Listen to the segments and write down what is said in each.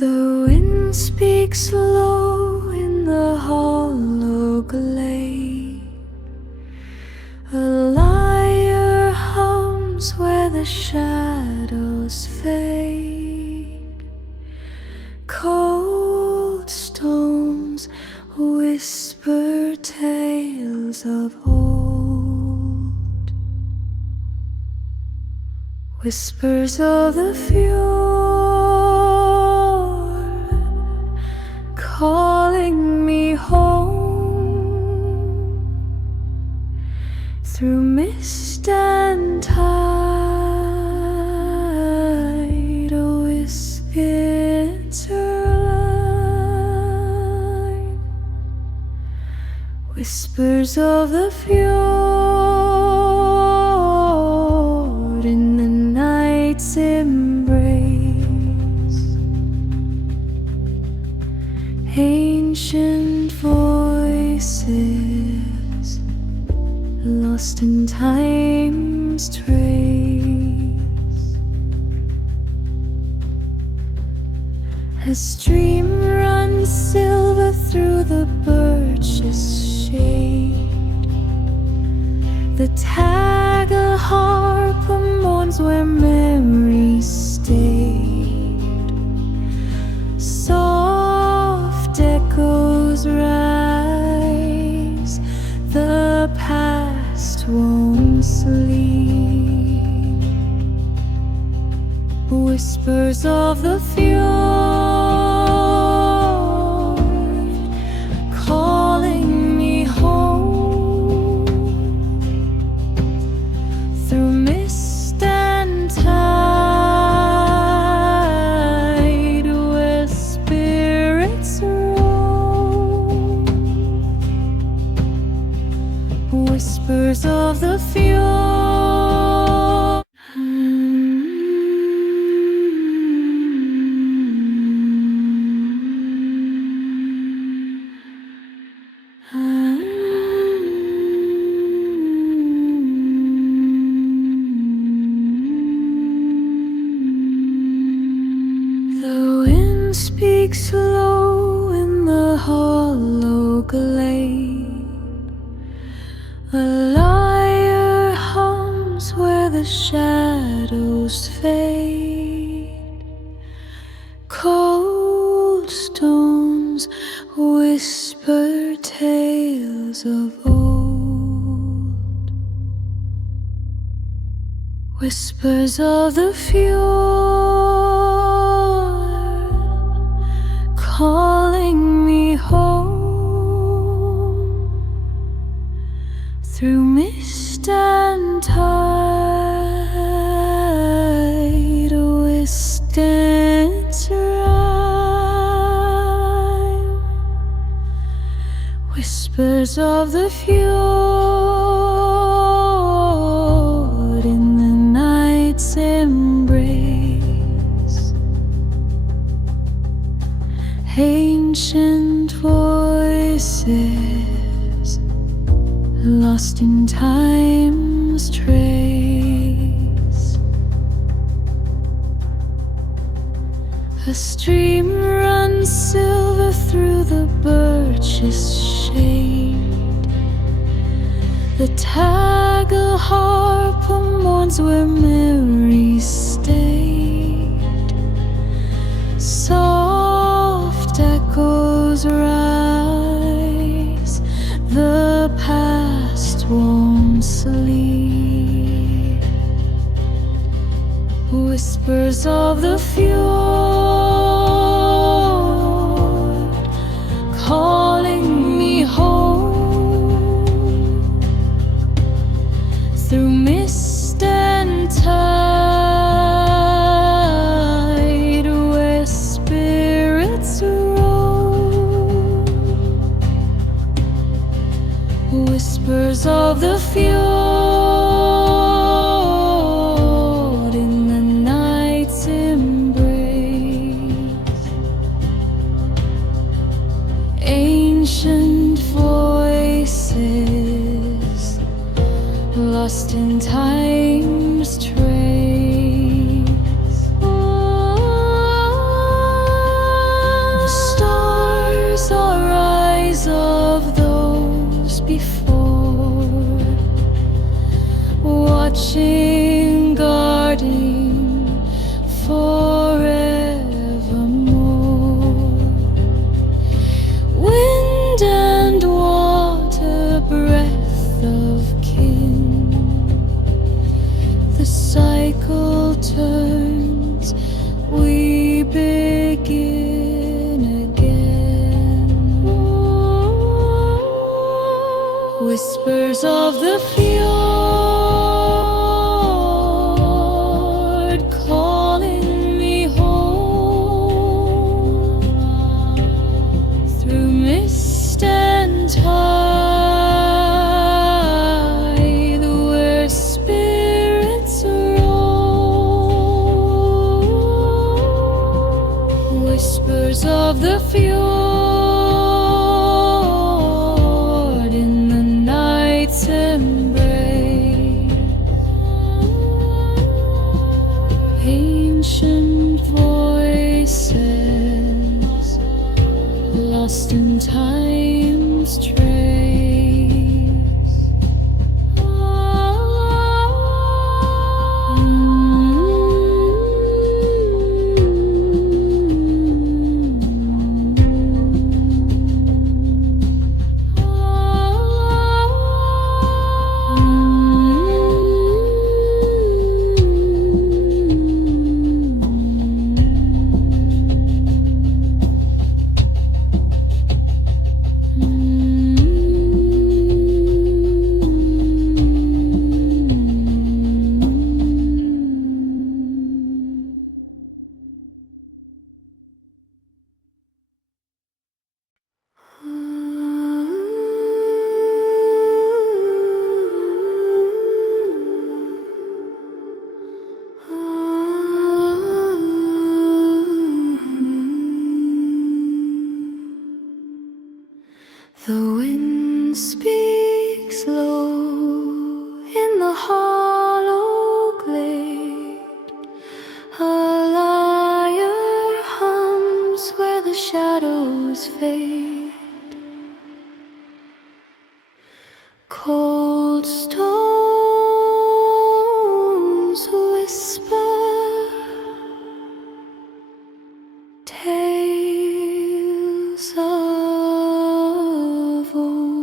The wind speaks low in the hollow glade. A lyre hums where the shadows fade. Cold stones whisper tales of old, whispers of the fjord, calling me home through mist and tide. A whispered line, whispers of the fjord in the night's embrace. Ancient voices lost in time's trace. A stream runs silver through the birch's shade. The tag a harp mourns where memories stayed. Soft echoes rise, the past won't sleep. Whispers of the fjord, calling me home through mist and tide, where spirits roam. Whispers of the fjord. The wind speaks low in the hollow glade. A lyre hums where the shadows fade. Cold stones whisper tales of old, whispers of the fjord, calling me home through mist and tide. A whispered rhyme, whispers of the fjord in the night's embrace. Ancient voices lost in time's trace. A stream runs silver through the birch's shade. The tag a harp mourns where memories stayed. Soft echoes rise, the past won't sleep. Whispers of the fjord, calling me home through mist and tide, where spirits roam. Whispers of the fjord in the night's embrace. returns, we begin again. Whispers of the fjord calling me home through mist and tide, where spirits roam. Whispers of the fjord in the night's embrace, ancient voices lost in time's trace. The wind speaks low in the hollow glade. A lyre hums where the shadows fade. Cold stones whisper tales of old.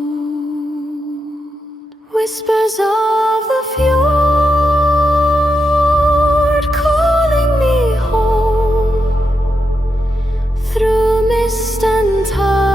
Whispers of the fjord calling me home through mist and tide.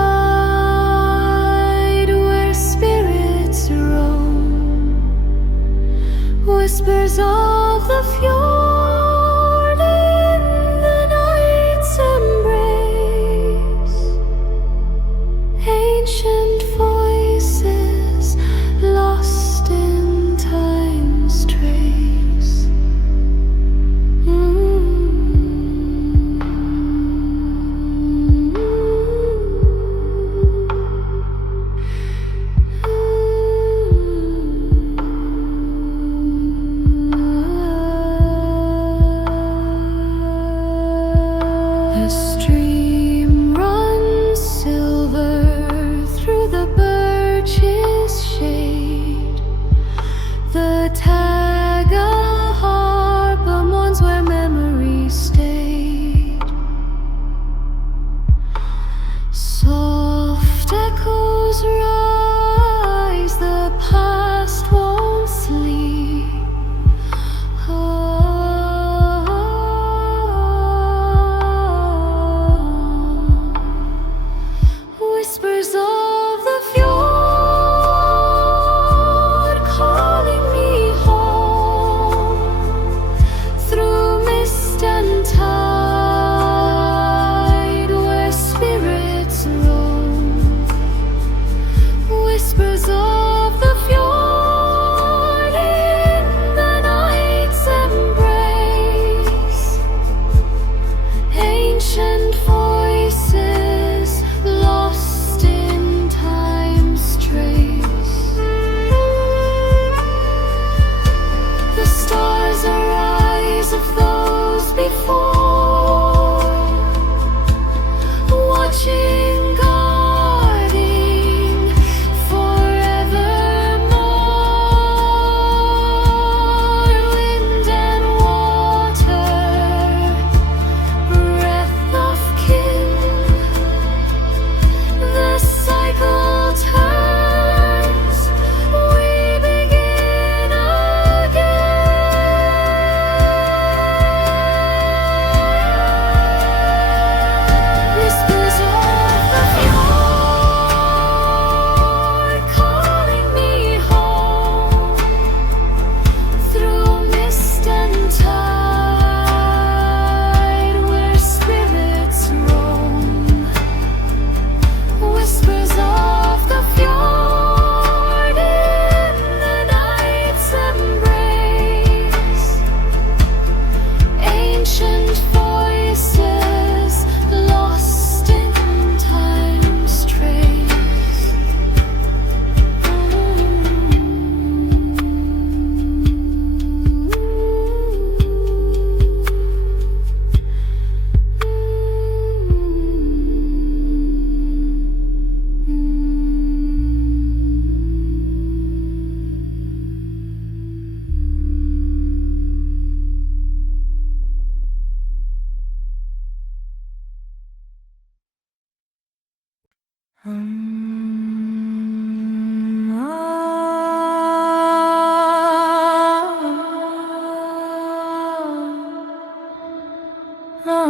Under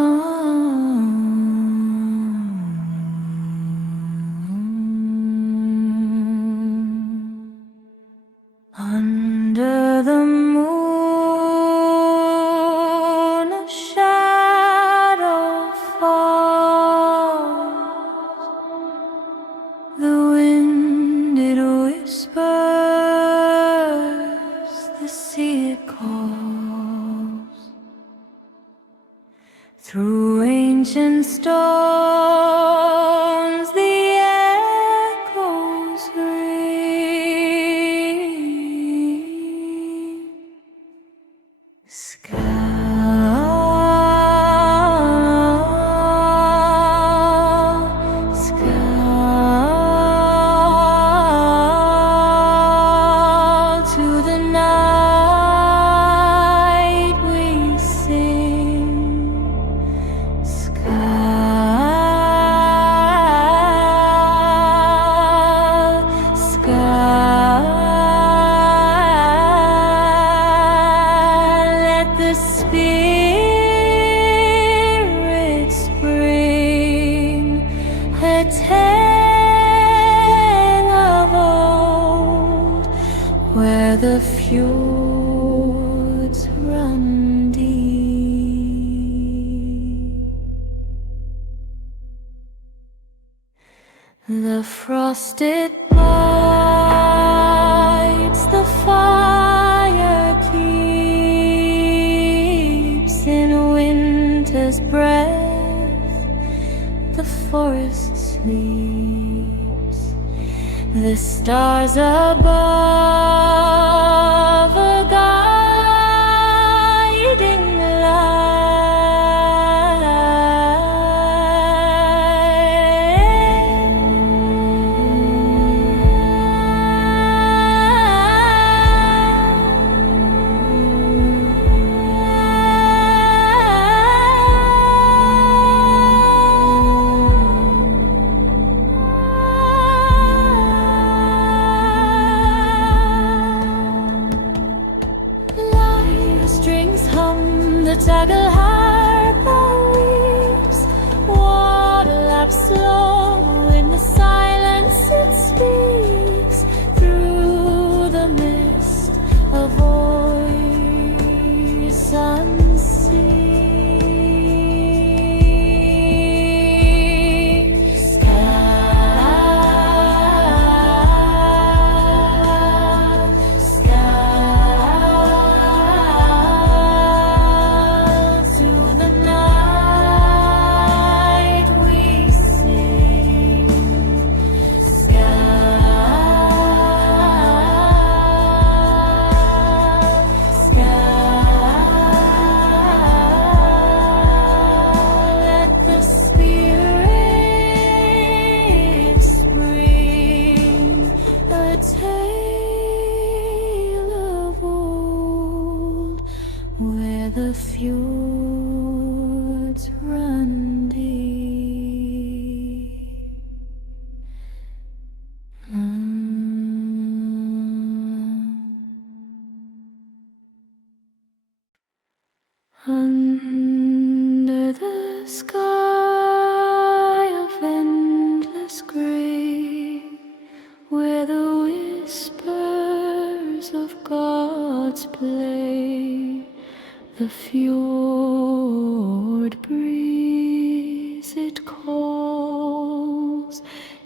the moon, a shadow falls. The wind it whispers, the sea it calls. Through ancient stones, the echoes ring. Scowl to the night we sing. Let the spirits bring a tale of old, where the fjords run deep. The frosted lights, the fire keeps in winter's breath, the forest sleeps, the stars above a guiding strings hum, the tagal harp weeps, water laps slow in the silence it speaks, through the mist a voice unseen. The fjords run deep. Under the sky of endless gray, where the whispers of gods play, the fjord breeze it calls,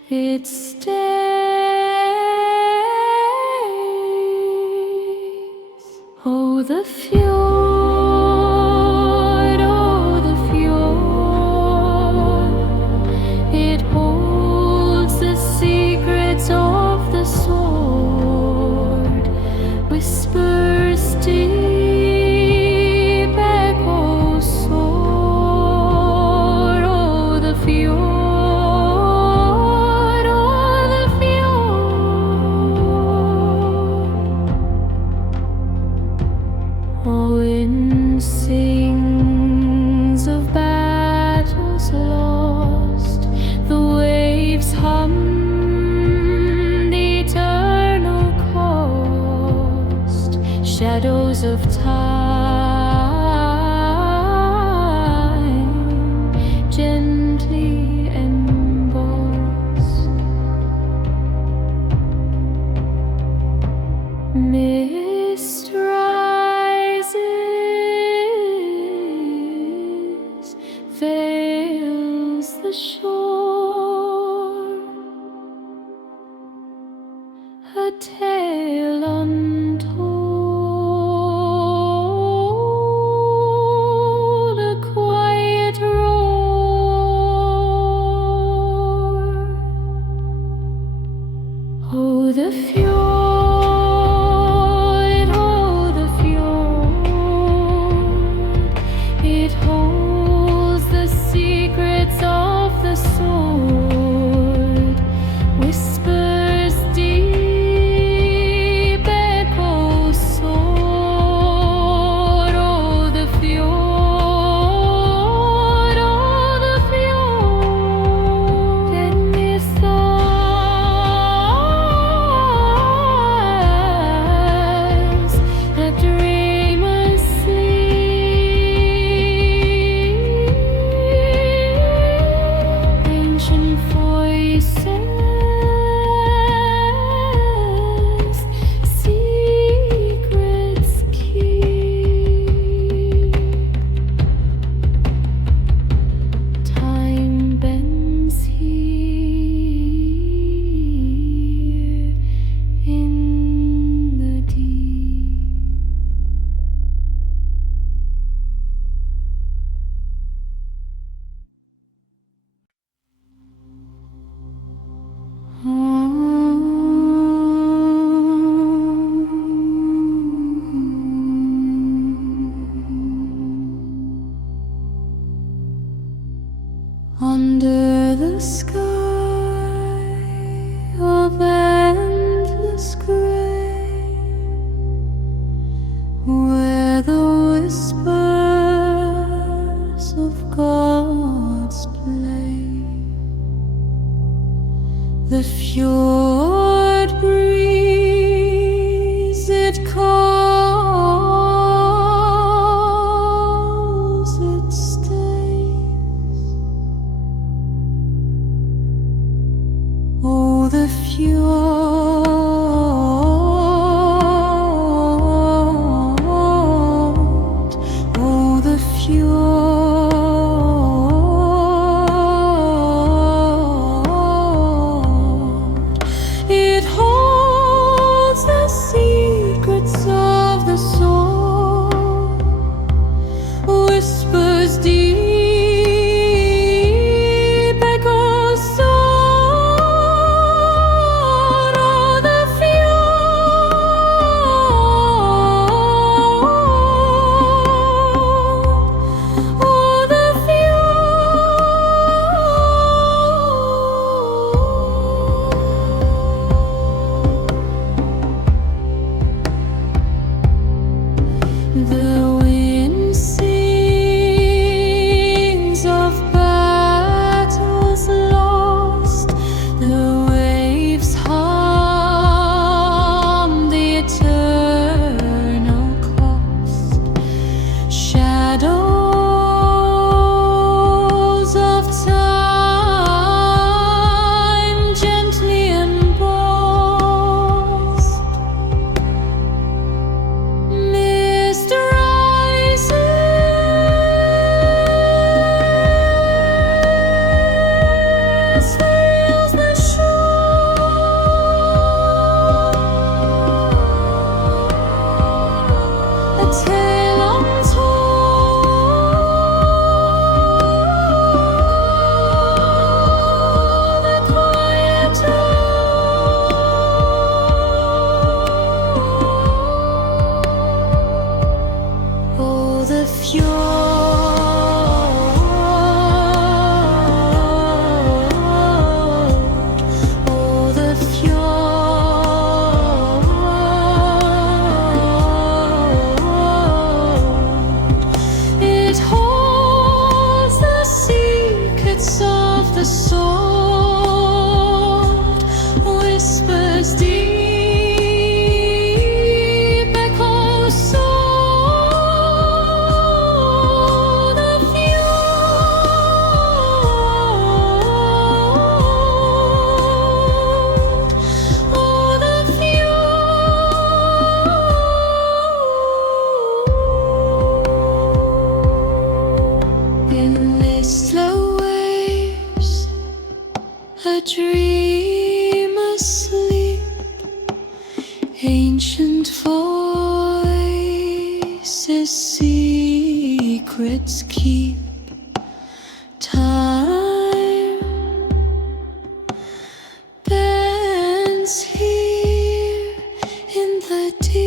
it stays. Oh, the fjord, it holds the secrets of the sword, whispers deep. Oh, the shore, a tale untold, a quiet roar. Oh, the fjord, oh, the fjord, it holds the secrets of the sword, whispers deep, echoes soar. Oh, the fjord, oh, the fjord, and myths that dreamers sleep, ancient voices, secrets keep. Time bends here in the deep. Under the sky of endless gray, where the whispers of gods play, the fjord breeze, it calls, it stays. Oh, the fjord, oh, the fjord, it holds the secrets of the soul, whispers deep, echoes soar. Oh, the fjord, secrets keep time bends here in the deep.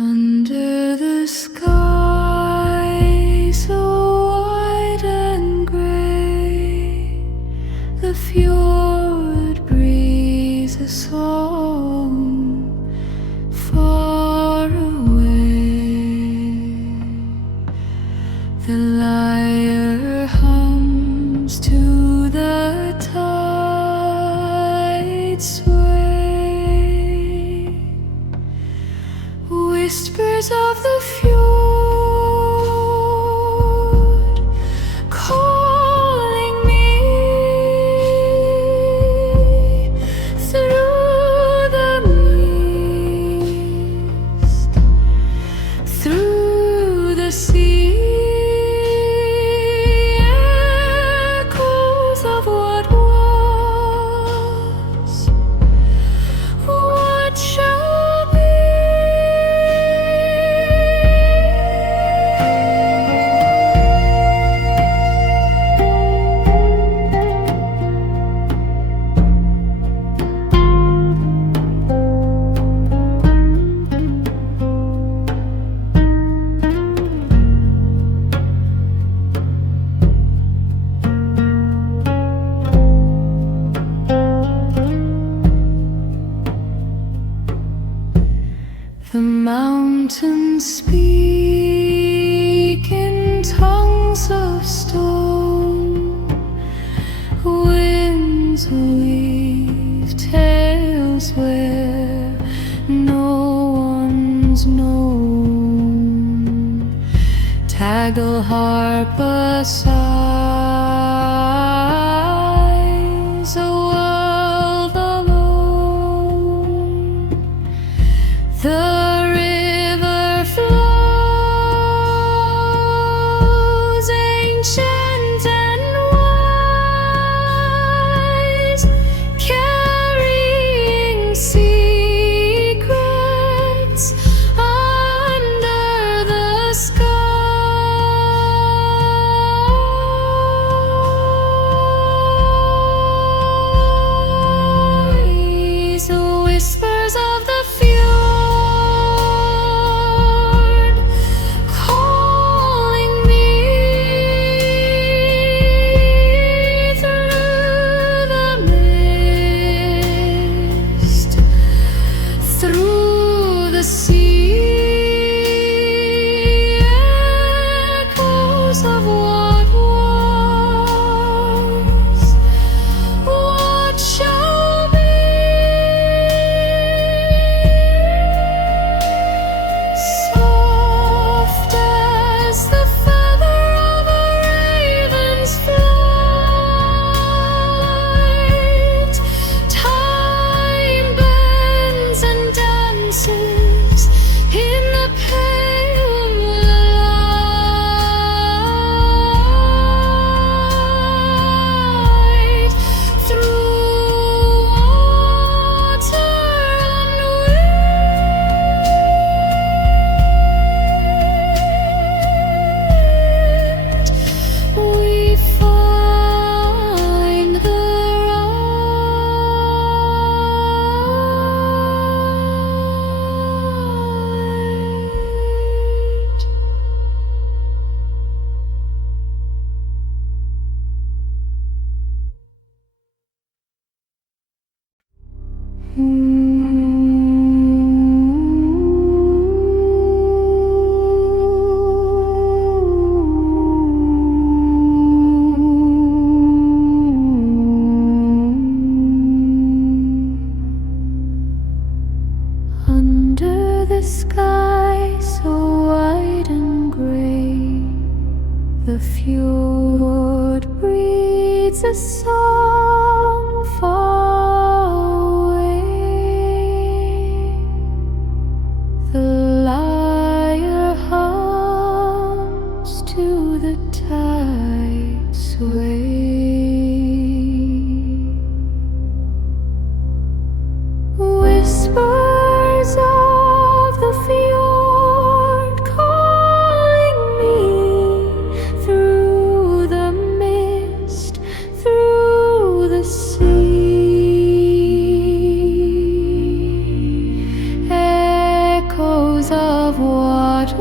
Under the sky so wide and gray, the fjord breathes a song far away. The lyre hums to the tide's sway. Whispers of the fjord calling me through the mist, through the sea. Echoes of what was, what shall be. The mountains speak in tongues of stone. Winds weave tales where no one's known. Tagle harp sighs, a world alone. The river flows ancient and wise, carrying secrets under the sky. Whispers of the fjord calling me through the mist, through the sea. Echoes of what was, what shall be. Soft as the feather of a raven's flight, time bends and dances in the pale light, through water and wind, we find the under the sky so wide and gray, the fjord breathes a song far away. what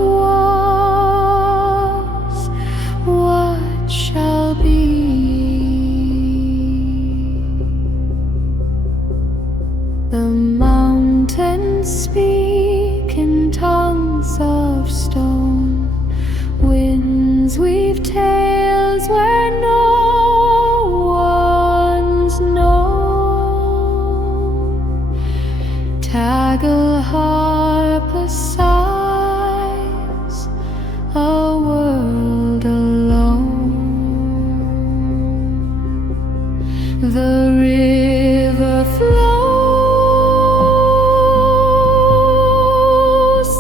was, what shall be. The mountains speak in tongues of stone. Winds weave tales where no one's known. Tagle harper sighs, a world alone. The river flows,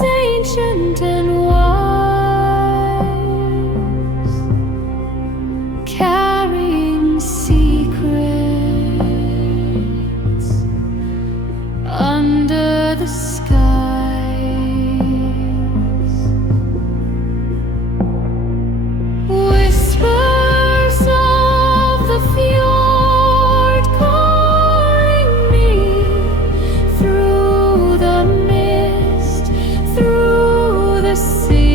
ancient and wise, carrying secrets under the skies. Whispers of the fjord calling me through the mist, through the sea.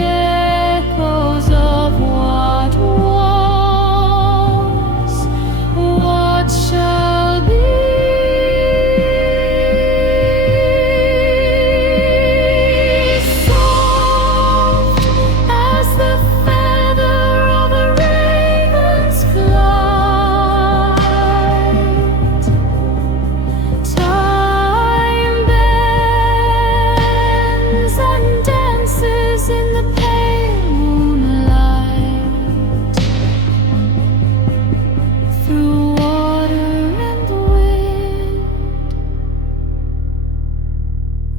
Echoes of what was, what shall be. Soft as the feather of a raven's flight, time bends and dances in the pale moonlight. Through water and wind,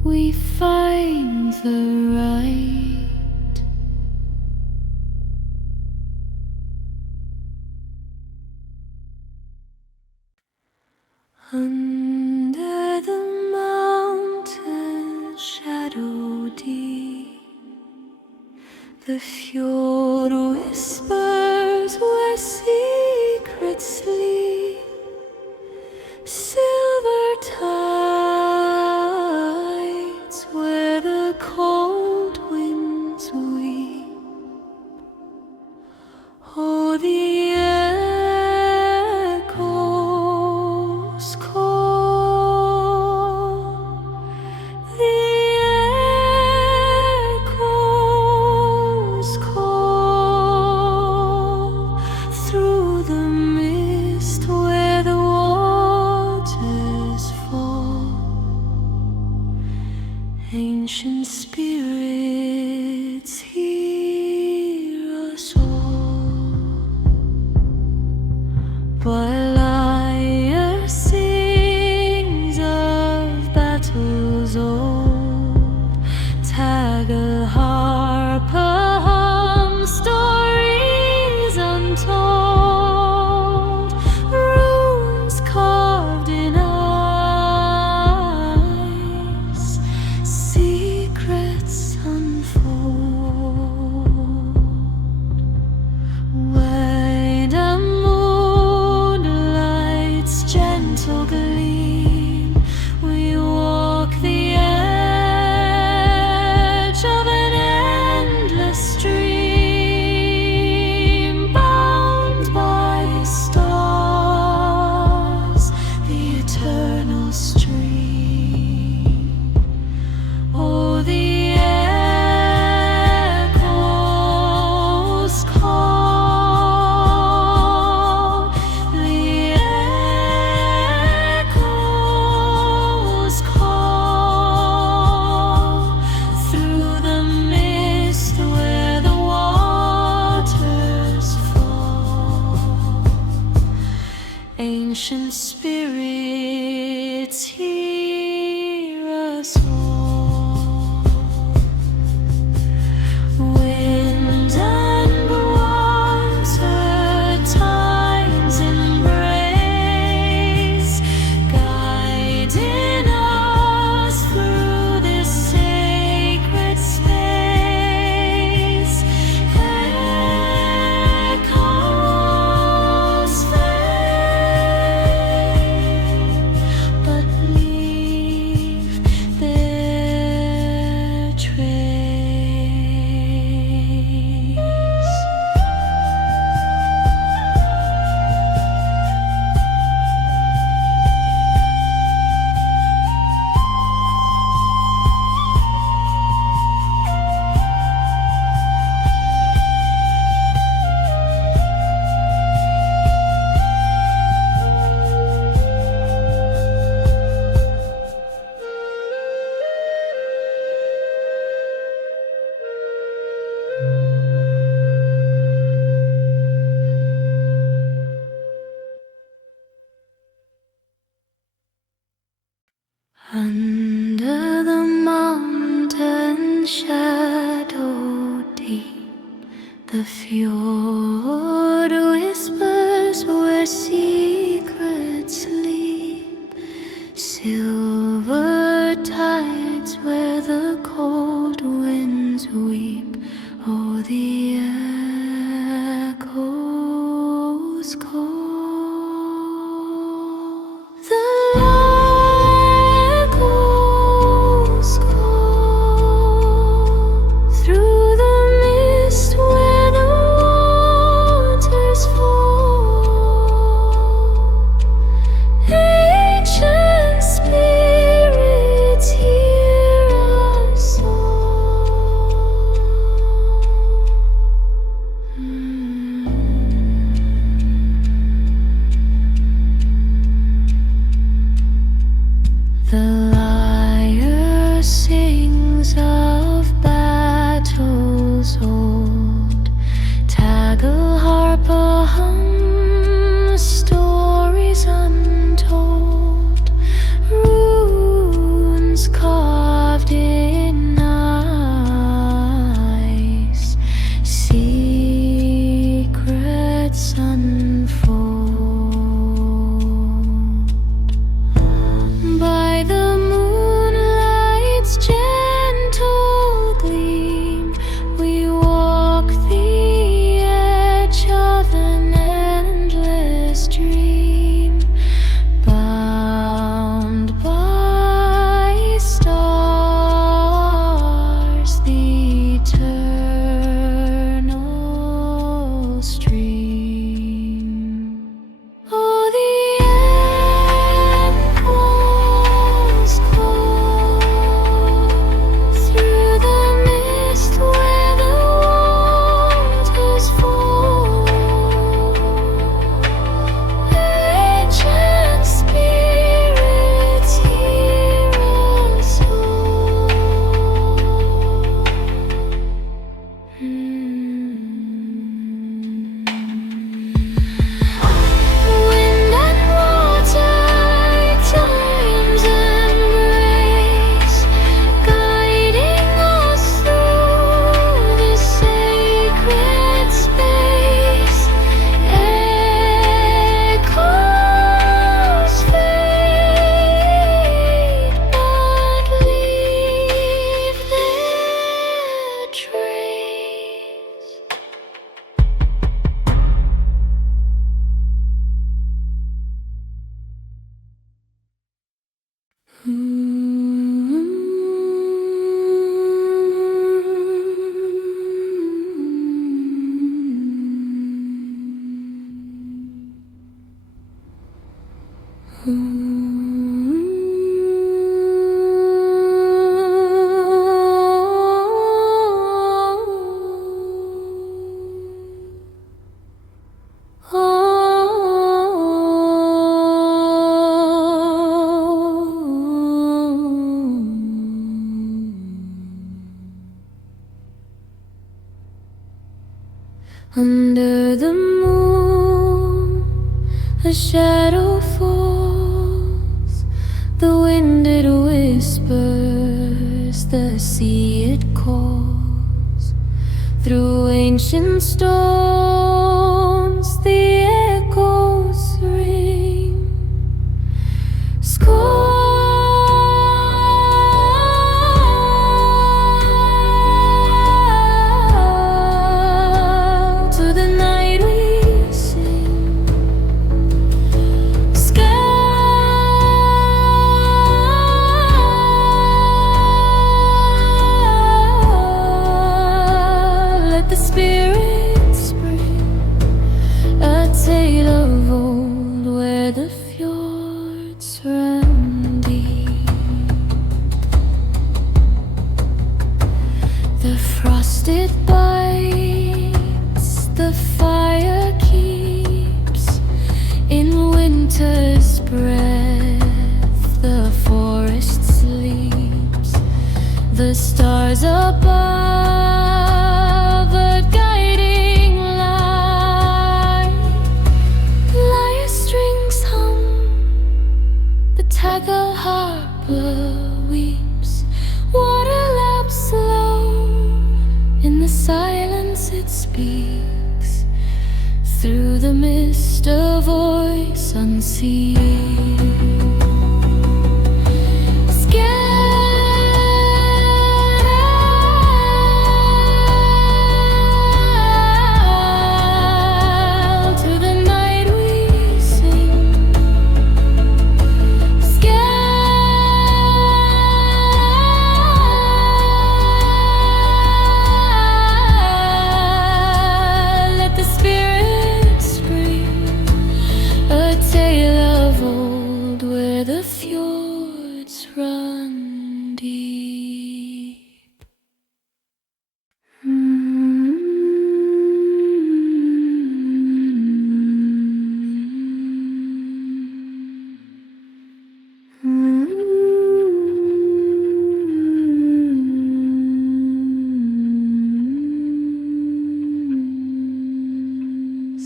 we find the right. Under the mountain shadow deep, the fjord whispers where secrets sleep. Silver tides where the cold winds weep. Oh, the echoes call, the echoes call through the mist where the waters fall. Ancient spirits hear us all, while lyre sings of battles old. Tagle harper hums stories untold. Runes carved in ice, secrets unfold. Wide and moonlight's gentle gleam, we walk the edge of an endless stream, bound by stars, the eternal stream. Oh, the echoes call, the echoes call through the mist where the waters fall. Ancient spirits hear us all. Wind and water, time's embrace, guiding us through this sacred space. Echoes fade, but leave Under the mountain shadow deep, the fjord whispers where secrets sleep. Silver tides where the cold winds weep. Oh, the echoes call. The echoes call through the mist where the waters fall. Ancient spirits hear our song. The lyre sings of battles old. Tagle harper hum stories untold. Runes carved in ice. Secrets unfold. By the moonlight's gentle gleam, we walk the edge of an endless dream, bound by stars, the eternal stream. Oh, the echoes call through the mist where the waters fall. Ancient spirits hear our song. Wind and water, time's embrace, guiding us through the sacred space. Echoes fade, but leave their trace. Under the moon, a shadow falls. The wind it whispers, the sea it calls. Through ancient stones, the echoes ring. Sky, to the night we sing. Sky, let the spirit spring. A tale of old where the fjords ran deep. The frosted bites, the fire keeps. In winter's breath, the forest sleeps. The stars above, a guiding light. Lyre strings hum, the Tagle harper just a voice unseen.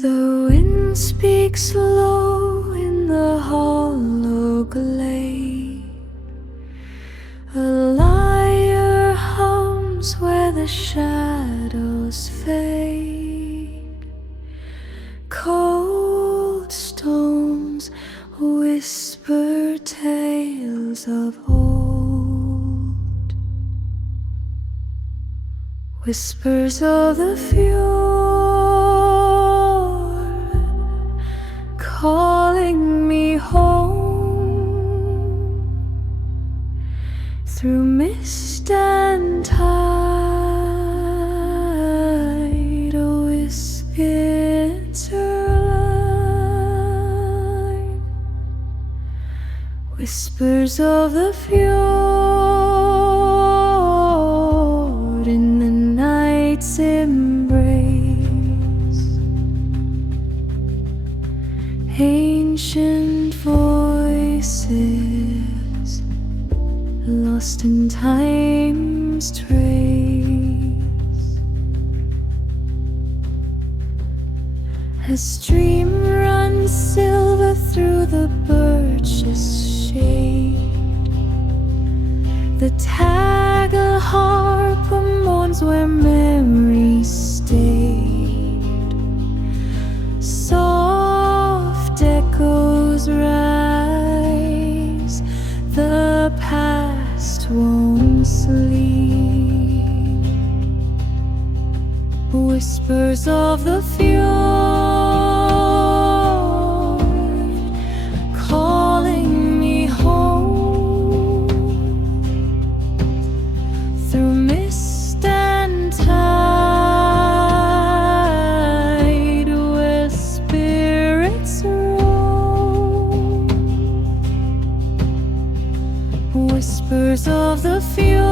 The wind speaks low in the hollow glade. A lyre hums where the shadows fade. Cold stones whisper tales of old, whispers of the fjord, calling me home through mist and tide. A whispered line, whispers of the fjord in the night's embrace. Ancient voices lost in time's trace. A stream runs silver through the birch's shade. The tagle harp mourns where memory stayed. Soft echoes rise, the past won't sleep. Whispers of the fjord, calling me home through mist and tide, where spirits roam. Whispers of the fjord.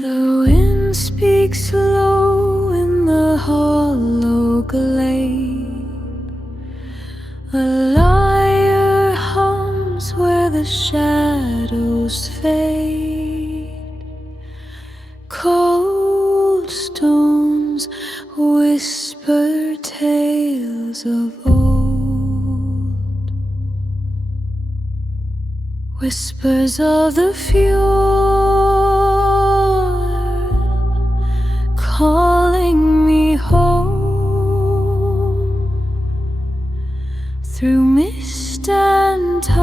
The wind speaks low in the hollow glade. A lyre hums where the shadows fade. Cold stones whisper tales of old, whispers of the fjord, calling me home through mist and tide.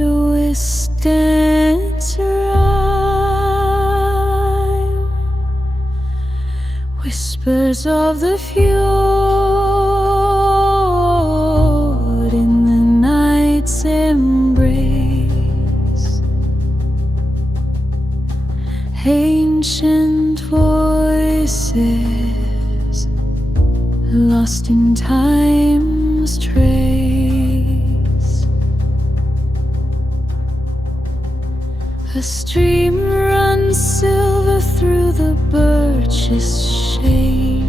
A whispered rhyme, whispers of the fjord in the night's embrace. Ancient voices lost in time's trace. A stream runs silver through the birch's shade.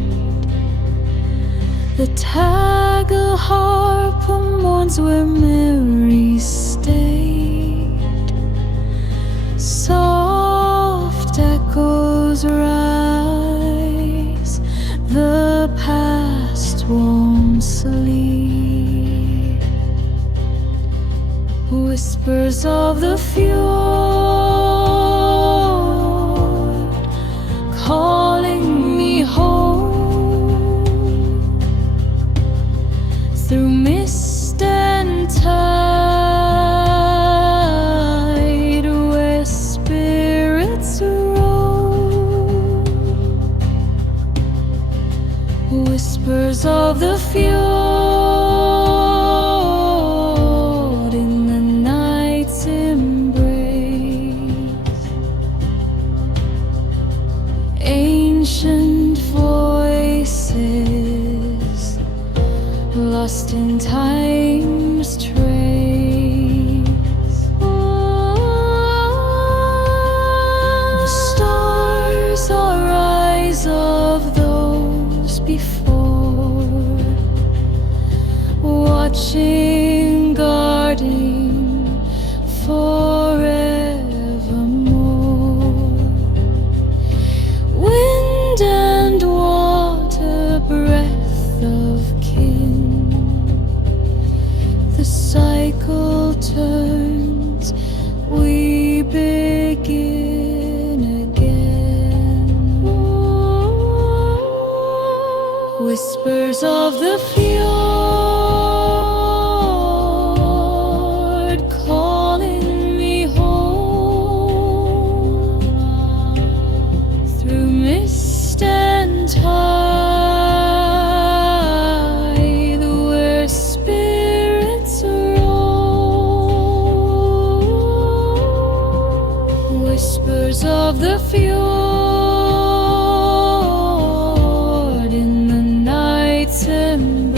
The tagle harp mourns where memory stayed. Soft echo the past won't sleep. Whispers of the fjord calling me home through mist and tide, where spirits roam. Whispers of the fjord in the night's embrace. Ancient voices lost in time's trace. The stars are eyes of those before, watching, guarding forevermore. Wind and water, breath of kin, the cycle turns, we begin again. Whispers of the fjord calling me home through mist and tide, where spirits roam. Whispers of the fjord in the night's embrace.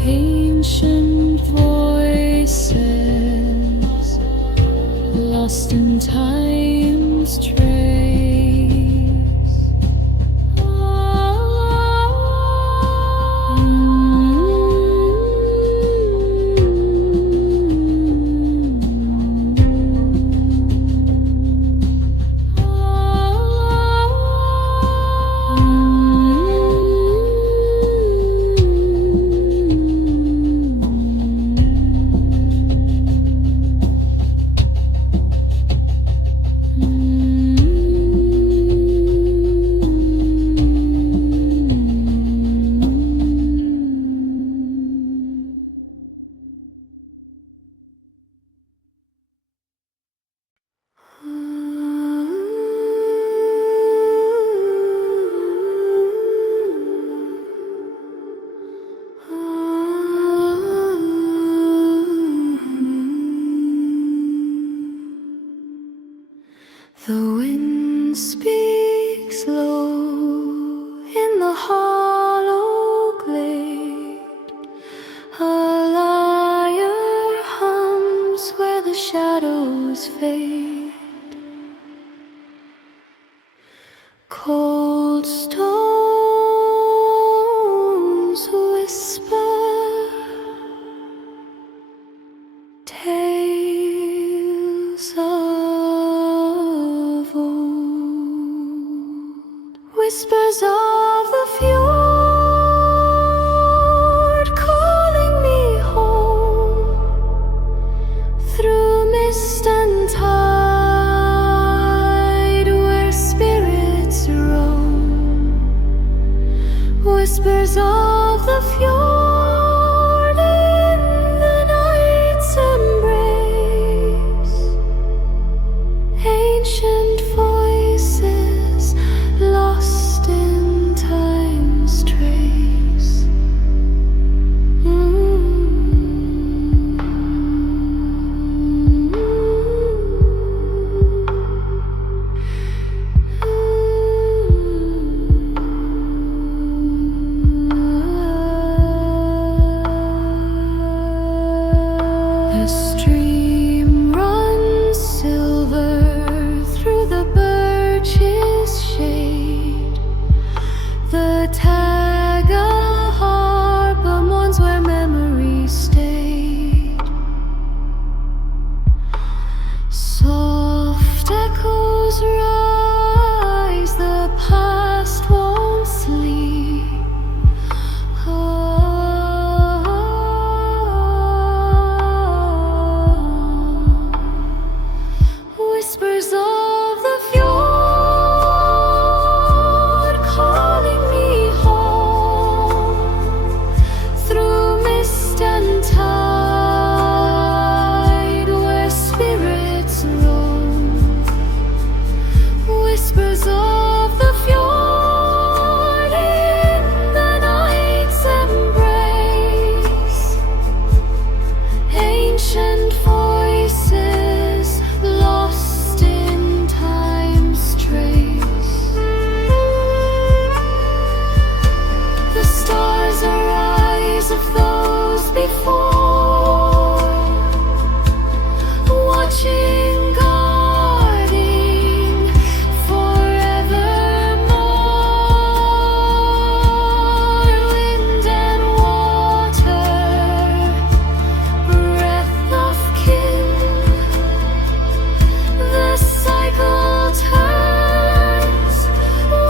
Ancient voices lost in time's trace. The wind speaks low in the hollow glade. A lyre hums where the shadows fade. Cold stones whisper tales of old. Whispers of the fjord calling me home through mist and tide, where spirits roam. Whispers of the fjord in the night's embrace. Ancient voices lost in time's trace. The stream runs silver through whispers of the fjord calling me home through mist and tide where spirits roam. Whispers of the fjord in the night's embrace. Ancient voices lost in time's trace. The stars are eyes of those before, watching, guarding forevermore. Wind and water, breath of kin, the cycle turns,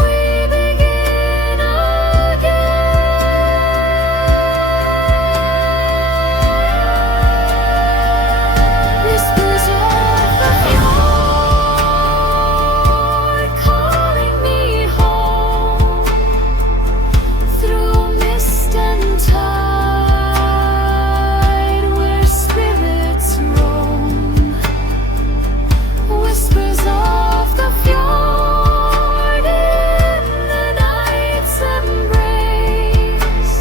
we begin again. Whispers of the fjord calling me home through mist and tide where spirits roam. Whispers of the fjord in the night's embrace.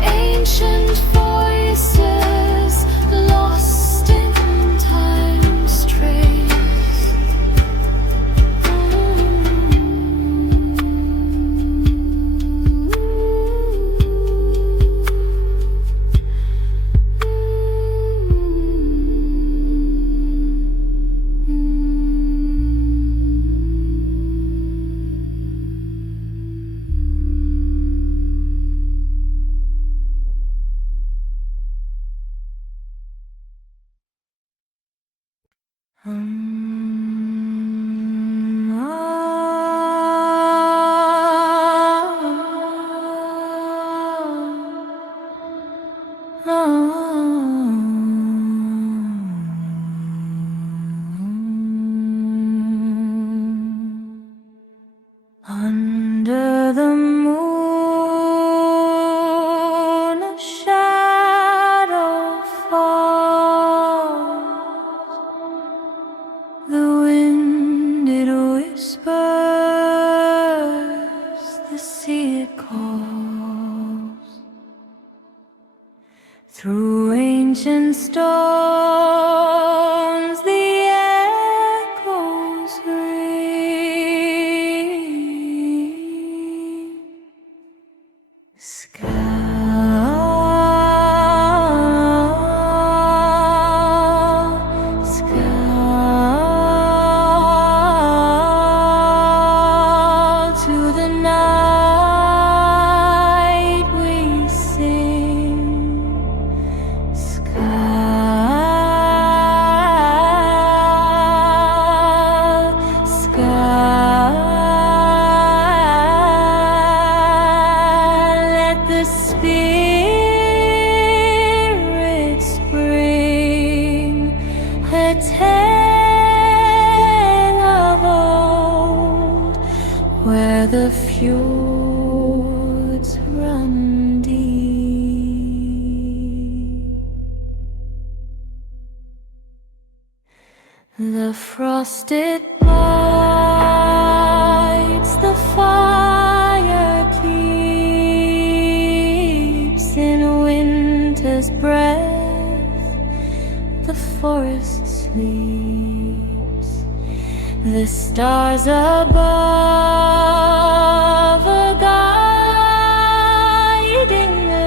Ancient voices lost in time's trace. Under the moon, a shadow falls. The wind it whispers, the sea it calls. Through ancient stones, the echoes ring. Scowl to the night we sing. Let the spirits bring a tale of old, where the fjords run deep. The frosted lights, the fire keeps in winter's breath. The forest sleeps. The stars above are guiding light.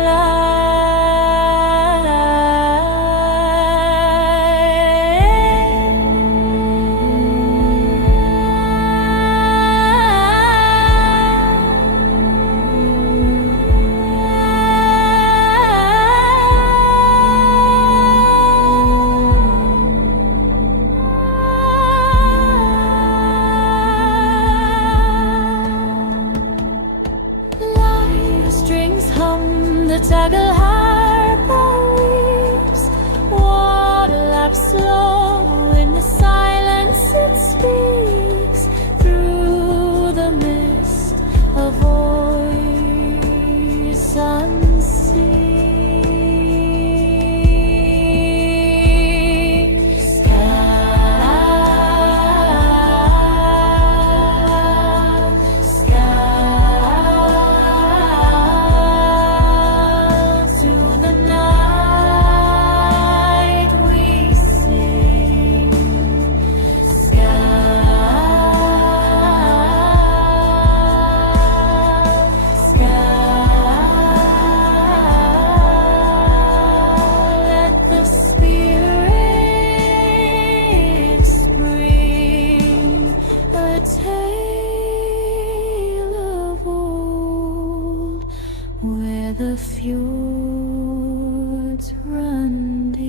fjords run deep.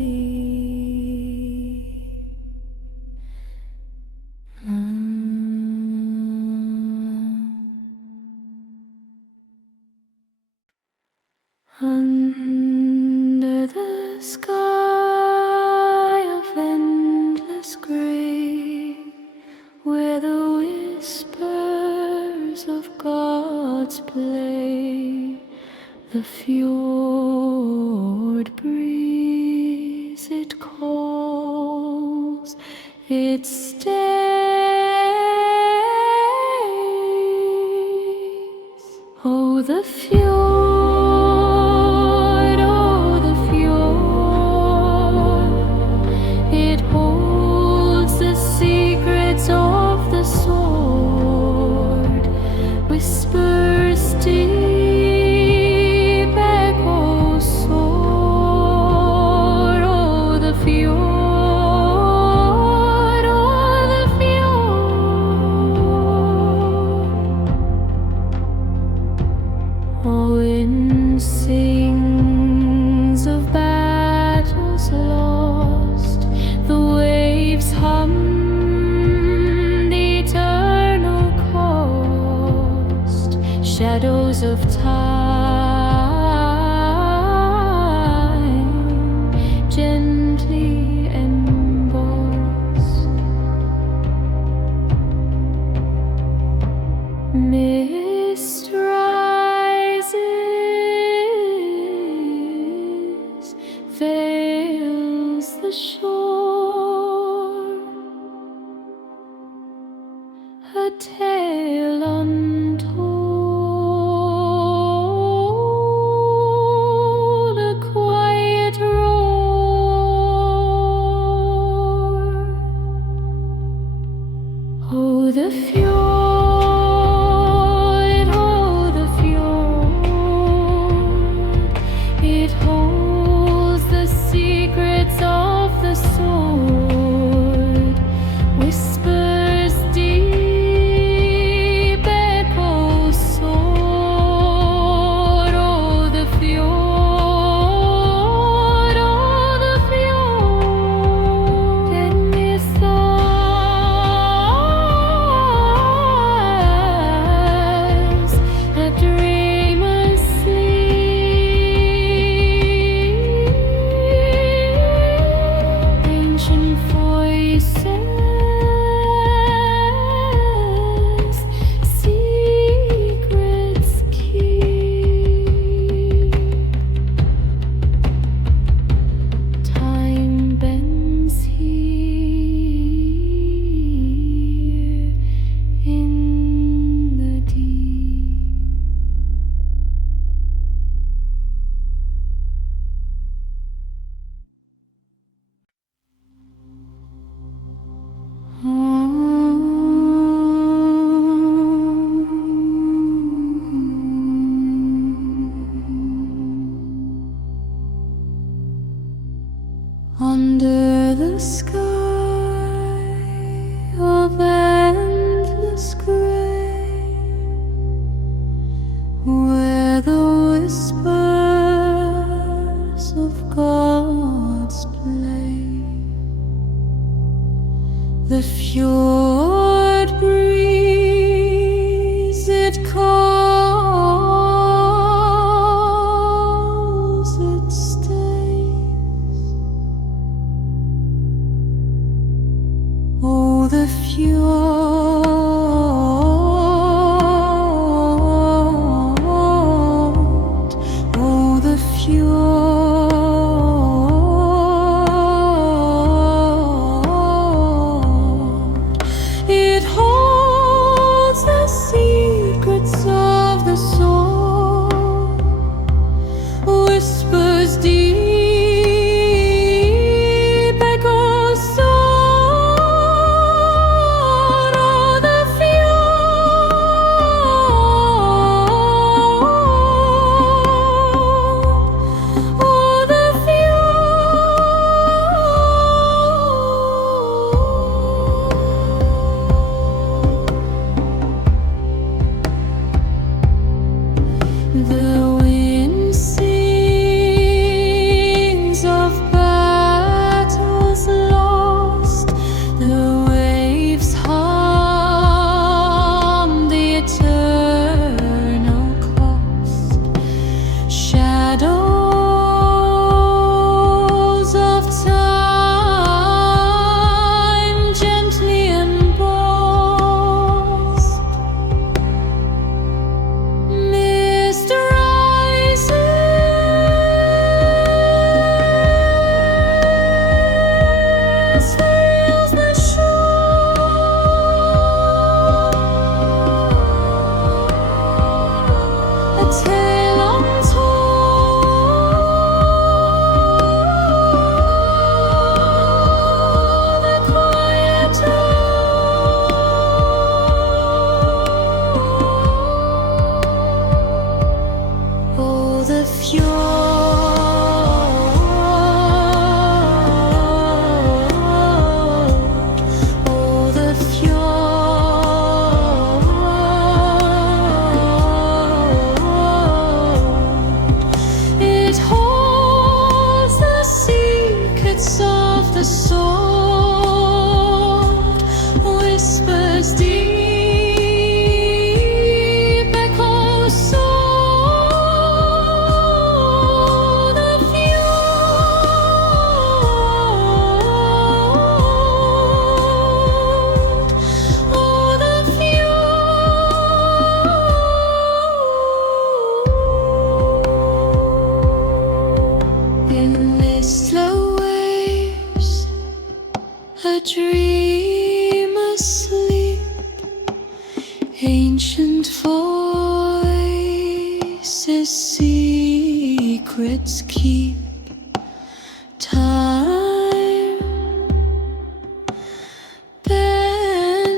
Under the sky of endless gray, where the whispers of gods play, the fjord breeze it calls, it stays. Oh, the fjord, oh, the fjord, it holds the secrets of the sword, whispers deep, echoes soar. Oh, the fjord, oh, the fjord. Oh, in sings of battles lost, the waves hum the eternal cost, shadows of time gently embossed. Mist rises, veils the shore, a tale untold, a quiet roar. Oh, the fjord, oh, the fjord, it holds the secrets of the sword, whispers deep, echoes soar. Oh, the fjord, oh, the fjord, and myths that dreamers sleep, ancient voices, secrets keep. Time bends here in the deep. Under the sky of endless gray, where the whispers of gods play, the fjord breeze it calls, it stays. Oh, the fjord, oh, the fjord, it holds the secrets of the soul, whispers deep, echoes soar.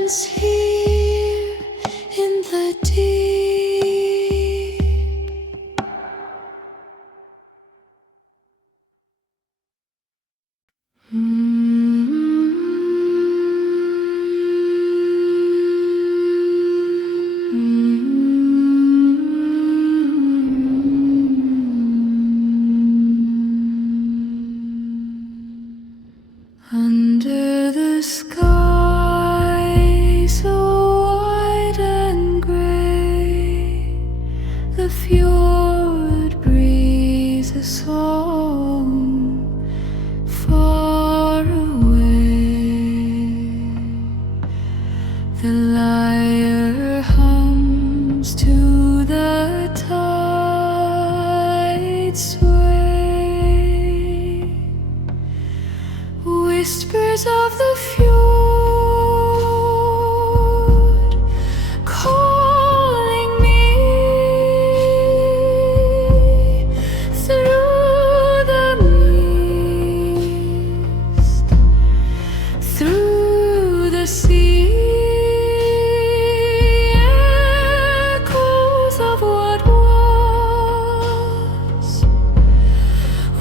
is here in the deep. Under the sky so wide and gray, the fjord breathes a song far away. The lyre hums to the tide's sway. Whispers of the fjord calling me through the mist, through the sea. Echoes of what was,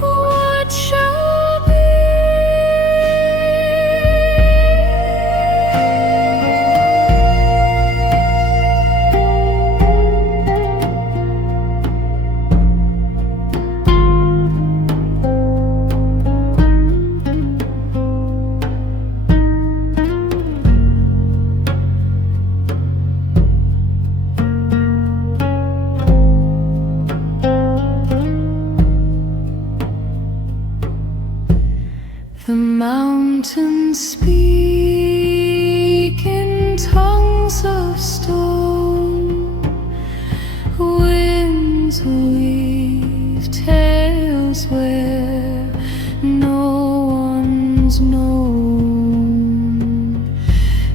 what shall be. The mountains speak in tongues of stone. Winds weave tales where no one's known.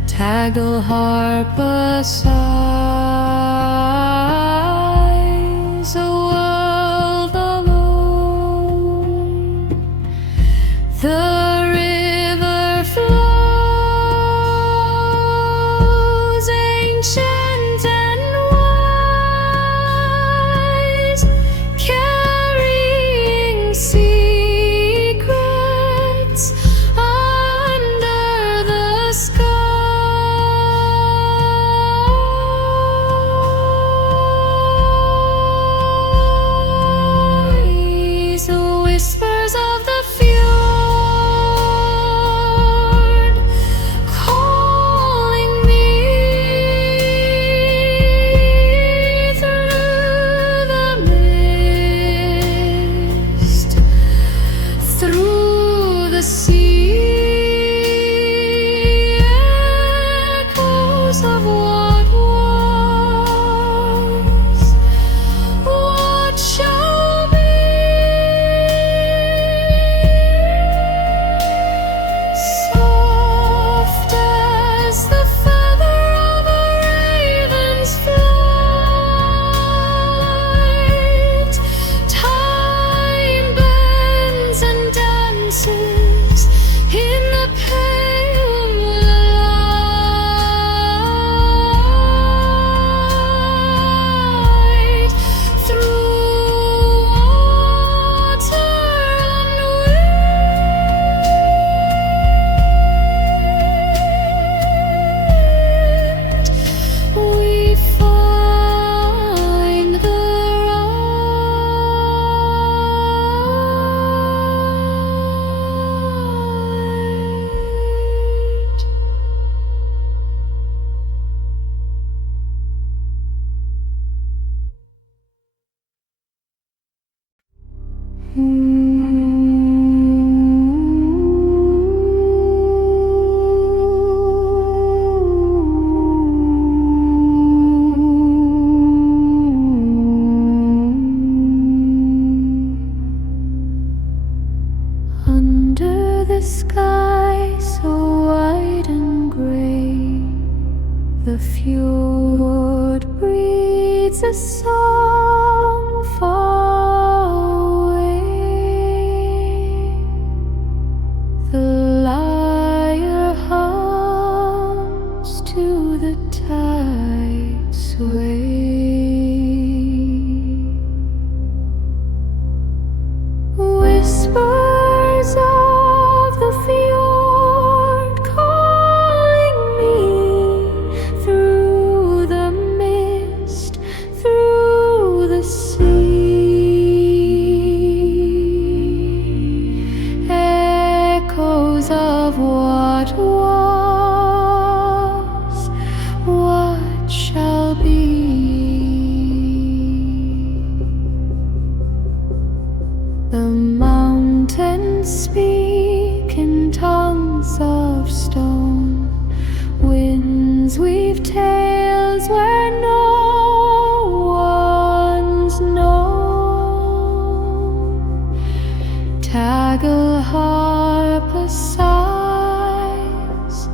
Tagle harp sighs, a world alone. The river flows, ancient and wise, carrying secrets under the sky. Whispers of the fjord calling me through the mist, through the sea. Echoes of what was, what shall be. Soft as the feather of a raven's flight, time bends and dances in the pale light, through water and wind, we find the right. Under the sky so wide and gray, the fjord breathes a song far away. The lyre hums to tide sway. Whispers of the fjord calling me through the mist, through the sea. Echoes of what was, what shall be. The mountains speak in tongues of stone. Winds weave tales where no one's known. Tagle harper sighs,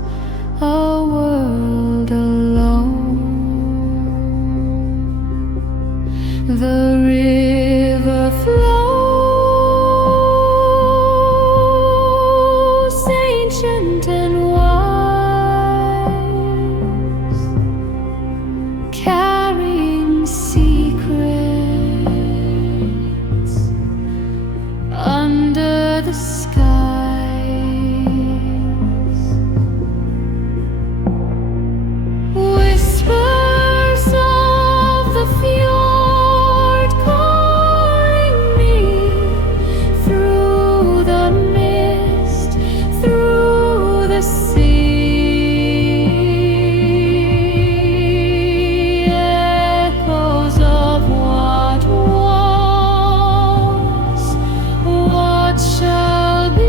a world alone. The river flows, ancient and wise, carrying secrets under the skies. Whispers of the fjord calling me through the mist, through the sea. Echoes of what was, what shall be.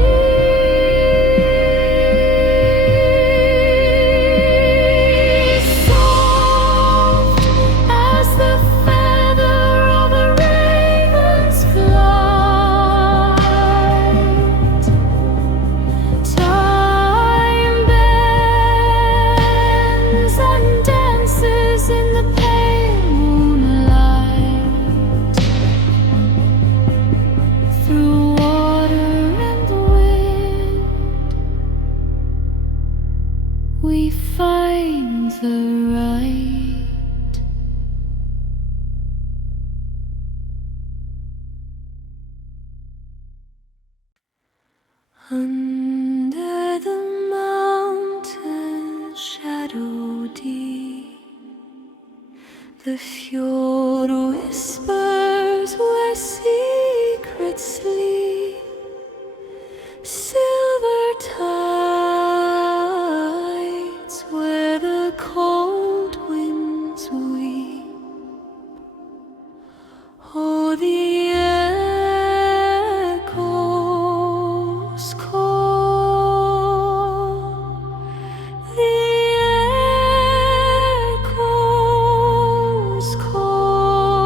Soft as the feather of a raven's flight, time bends and dances in the pale moonlight. Through water and wind, we find the right. Under the mountain shadow deep, the fjord whispers where secrets sleep. Silver tides where the cold winds weep. Oh, the echoes call, the echoes call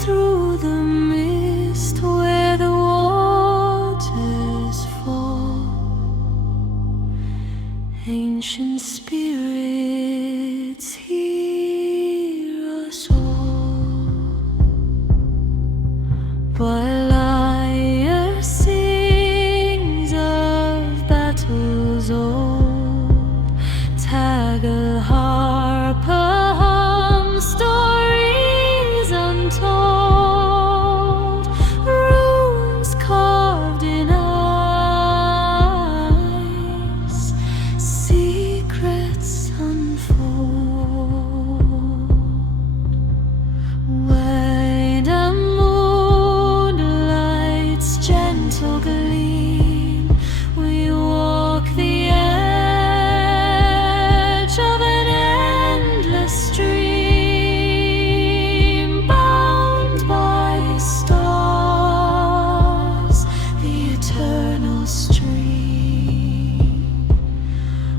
through the mist where the waters fall. Ancient spirits hear us all, while lyre sings of battles old. Tagle harper hums stories untold. Runes carved in ice, secrets unfold. Wide and moonlight's gentle gleam, we walk the edge of an endless stream, bound by stars, the eternal stream.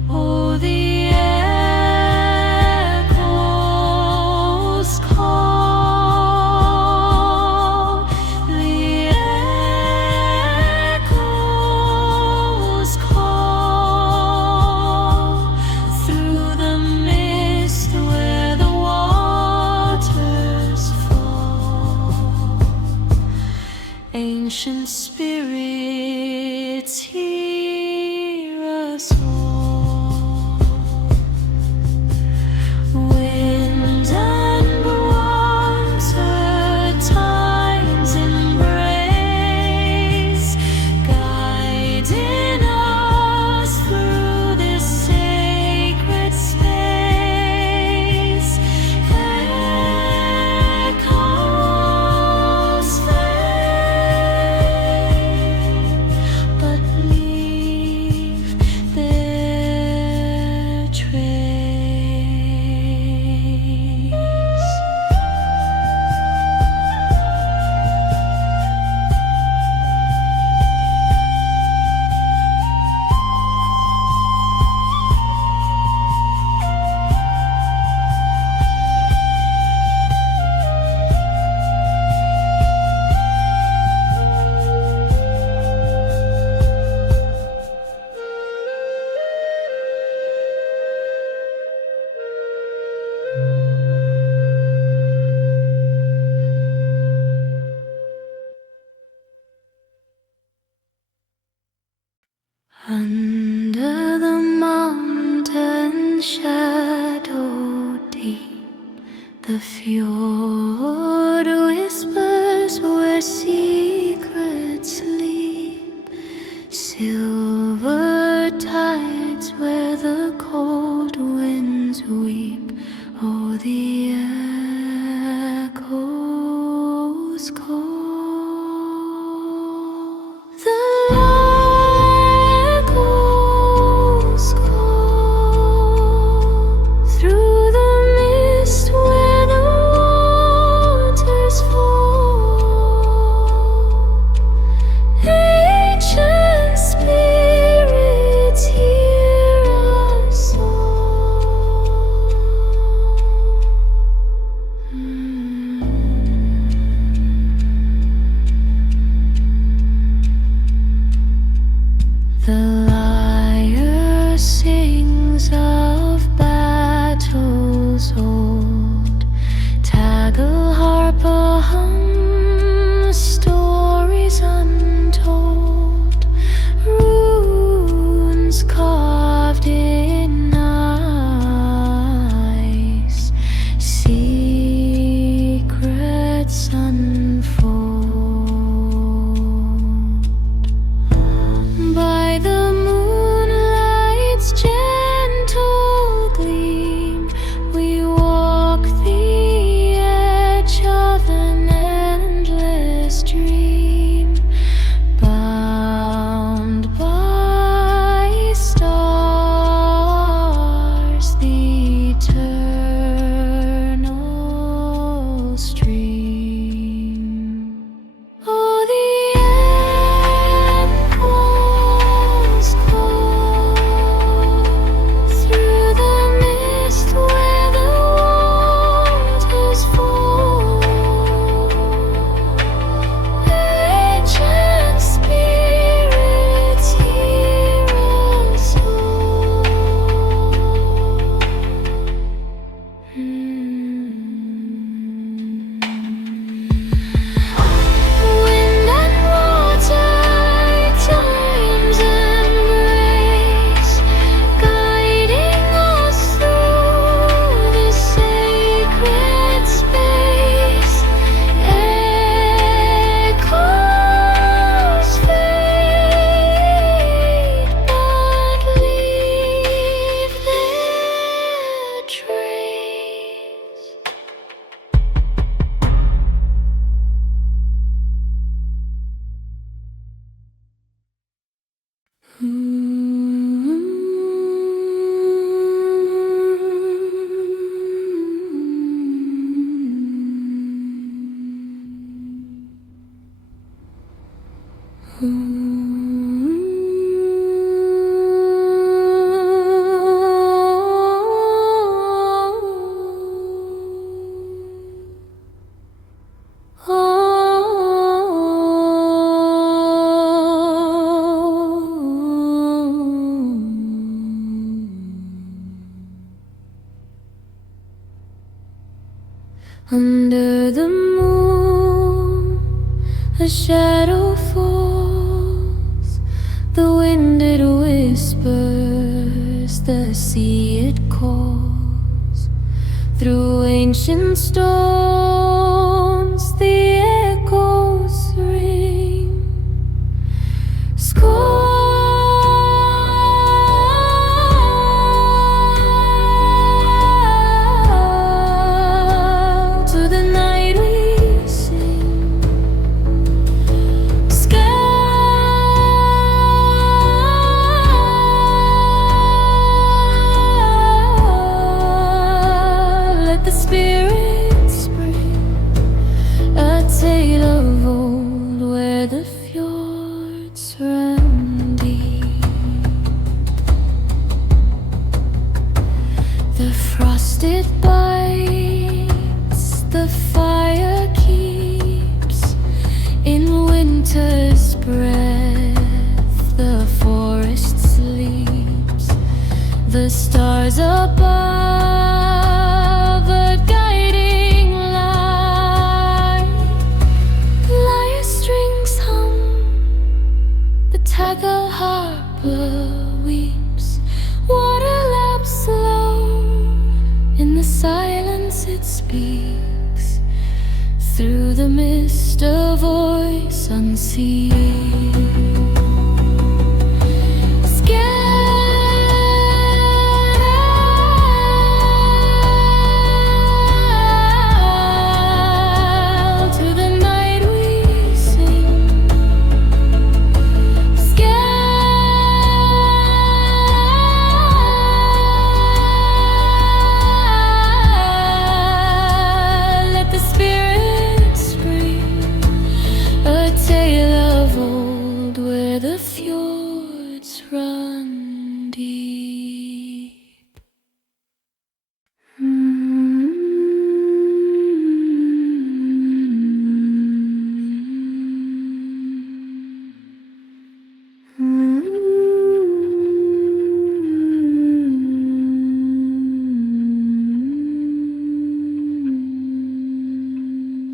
Oh, the echoes call, the echoes call through the mist where the waters fall. Ancient spirits hear us all. The fjord whispers where secrets sleep, silver tides where the cold winds weep. Oh, the echoes call. The echoes call through the mist where the waters fall. Ancient spirits hear us song. The lyre sings of battles old. Tagle harper hum stories untold. Runes carved in ice, secrets unfold. By the moonlight's gentle gleam, we walk the edge of an endless dream, bound by stars, the eternal stream. Oh, the echoes call through the mist where the waters fall. Ancient spirits hear us song. Wind and water, time's embrace, guiding us through the sacred space. Echoes fade, but leave their trace. Under the moon, a shadow falls. The wind it whispers, the sea it calls. Through ancient stones, the echoes ring. To the night we sing. Let the spirits bring a tale of old where the fjords ran deep. The frosted bites, the fire keeps in winter's breath. The forest sleeps, the stars above, a guiding light. Lyre strings hum, the Tagle harbor weeps. Water laps slow in the silence, it's speaks. Through the mist, a voice unseen.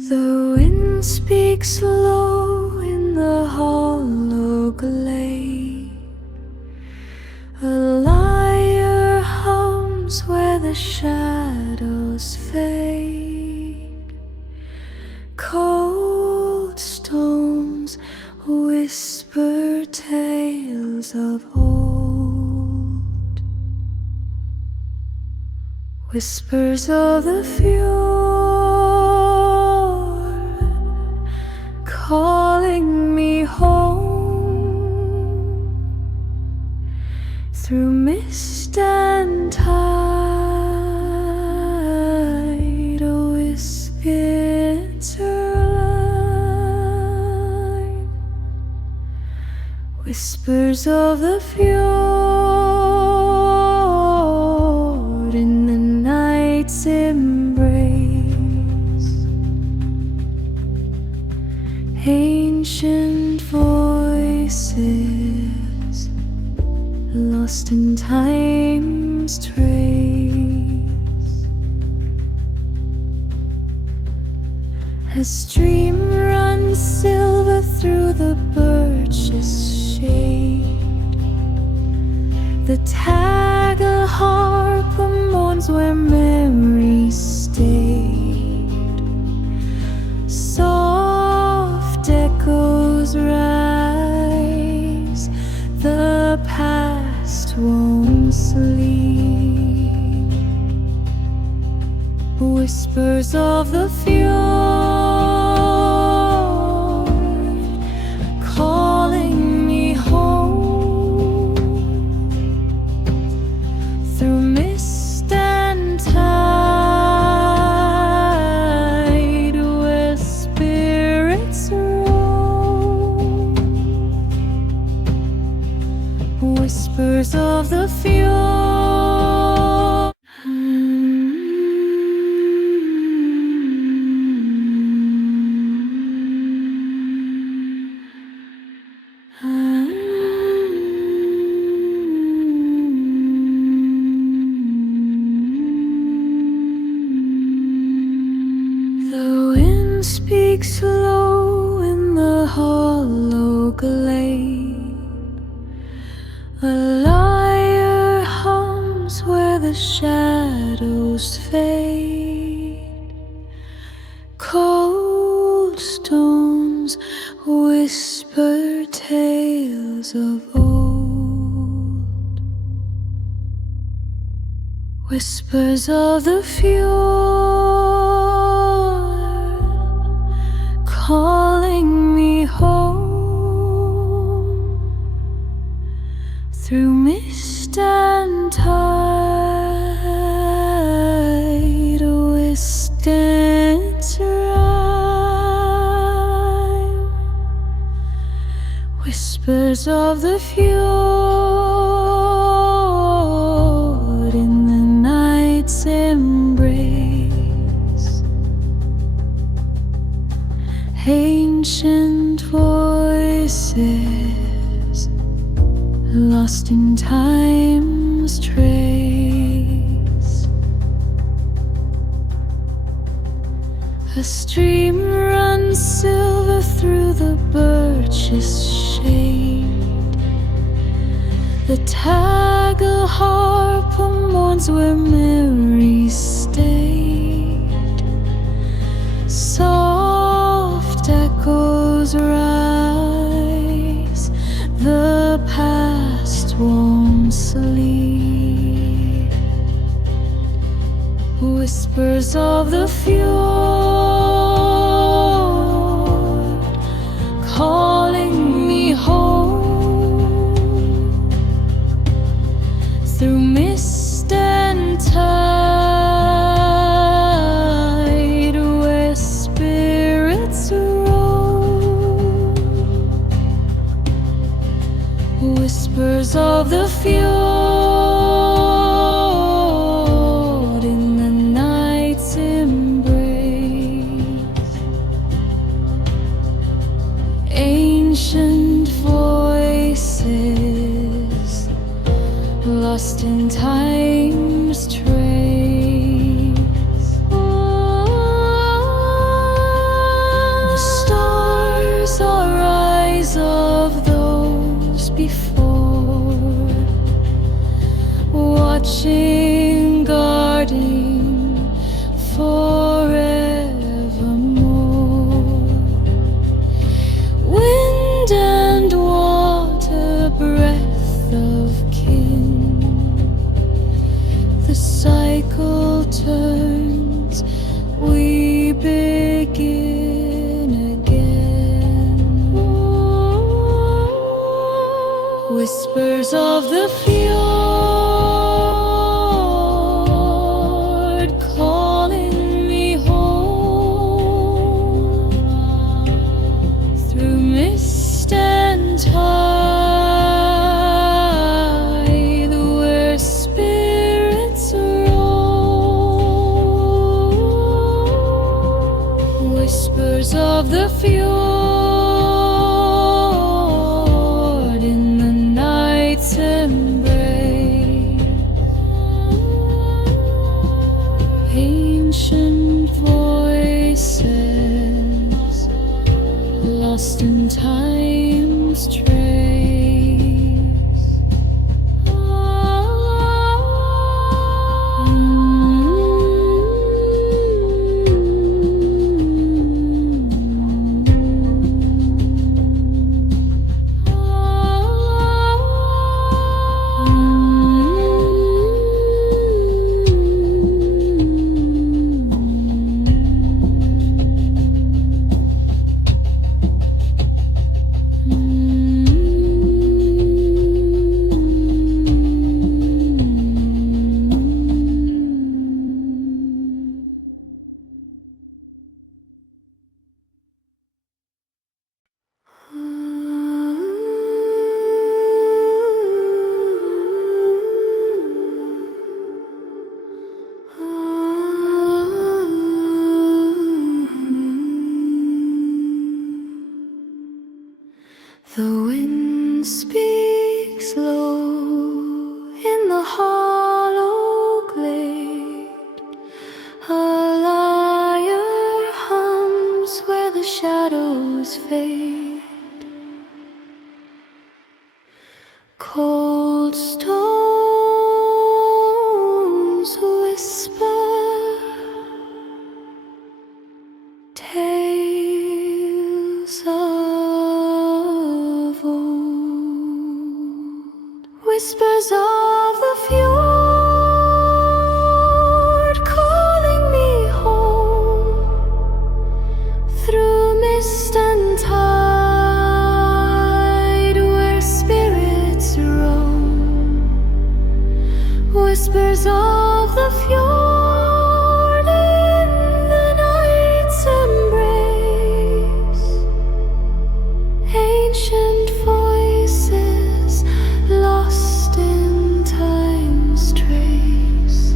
The wind speaks low in the hollow glade. A lyre hums where the shadows fade. Cold stones whisper tales of old, whispers of the fjord, calling me home. Through mist and tide, a whisper's line, whispers of the fjord in the night's embrace. Ancient voices lost in time's trace. A stream runs silver through the birch's shade. The taggle harp mourns where memory stayed. Soft echoes rise, the past won't sleep. Whispers of the fjord, calling me home. Through mist and tide, where spirits roam. Whispers of the fjord. The wind speaks low in the hollow glade. A lyre hums where the shadows fade. Cold stones whisper tales of old, whispers of the fjord, calling me home. Through mist and tide, a whisper's rhyme, whispers of the fjord in the night's embrace. Ancient voices lost in time's trace. A stream runs silver through the birch's shade. The taggle harp mourns where memory stayed. Whispers of the fjord, calling me home through mist and tide, where spirits roam. Whispers of the fjord, ancient voices lost in time's trace. The stars are eyes of those before, watching, guarding forevermore. Wind and water, breath of kin, the cycle turns, we begin again. Whispers of the fjord, calling me home through mist and tide, where spirits roam. Whispers of the fjord in the night's embrace. Ancient voices lost in time's trace. The wind speaks low in the hollow glade. A lyre hums where the shadows fade. Cold stones whisper tales of old. Whispers of the fjord, calling me home through mist and tide, where spirits roam. Whispers of the fjord in the night's embrace. Ancient voices lost in time's trace.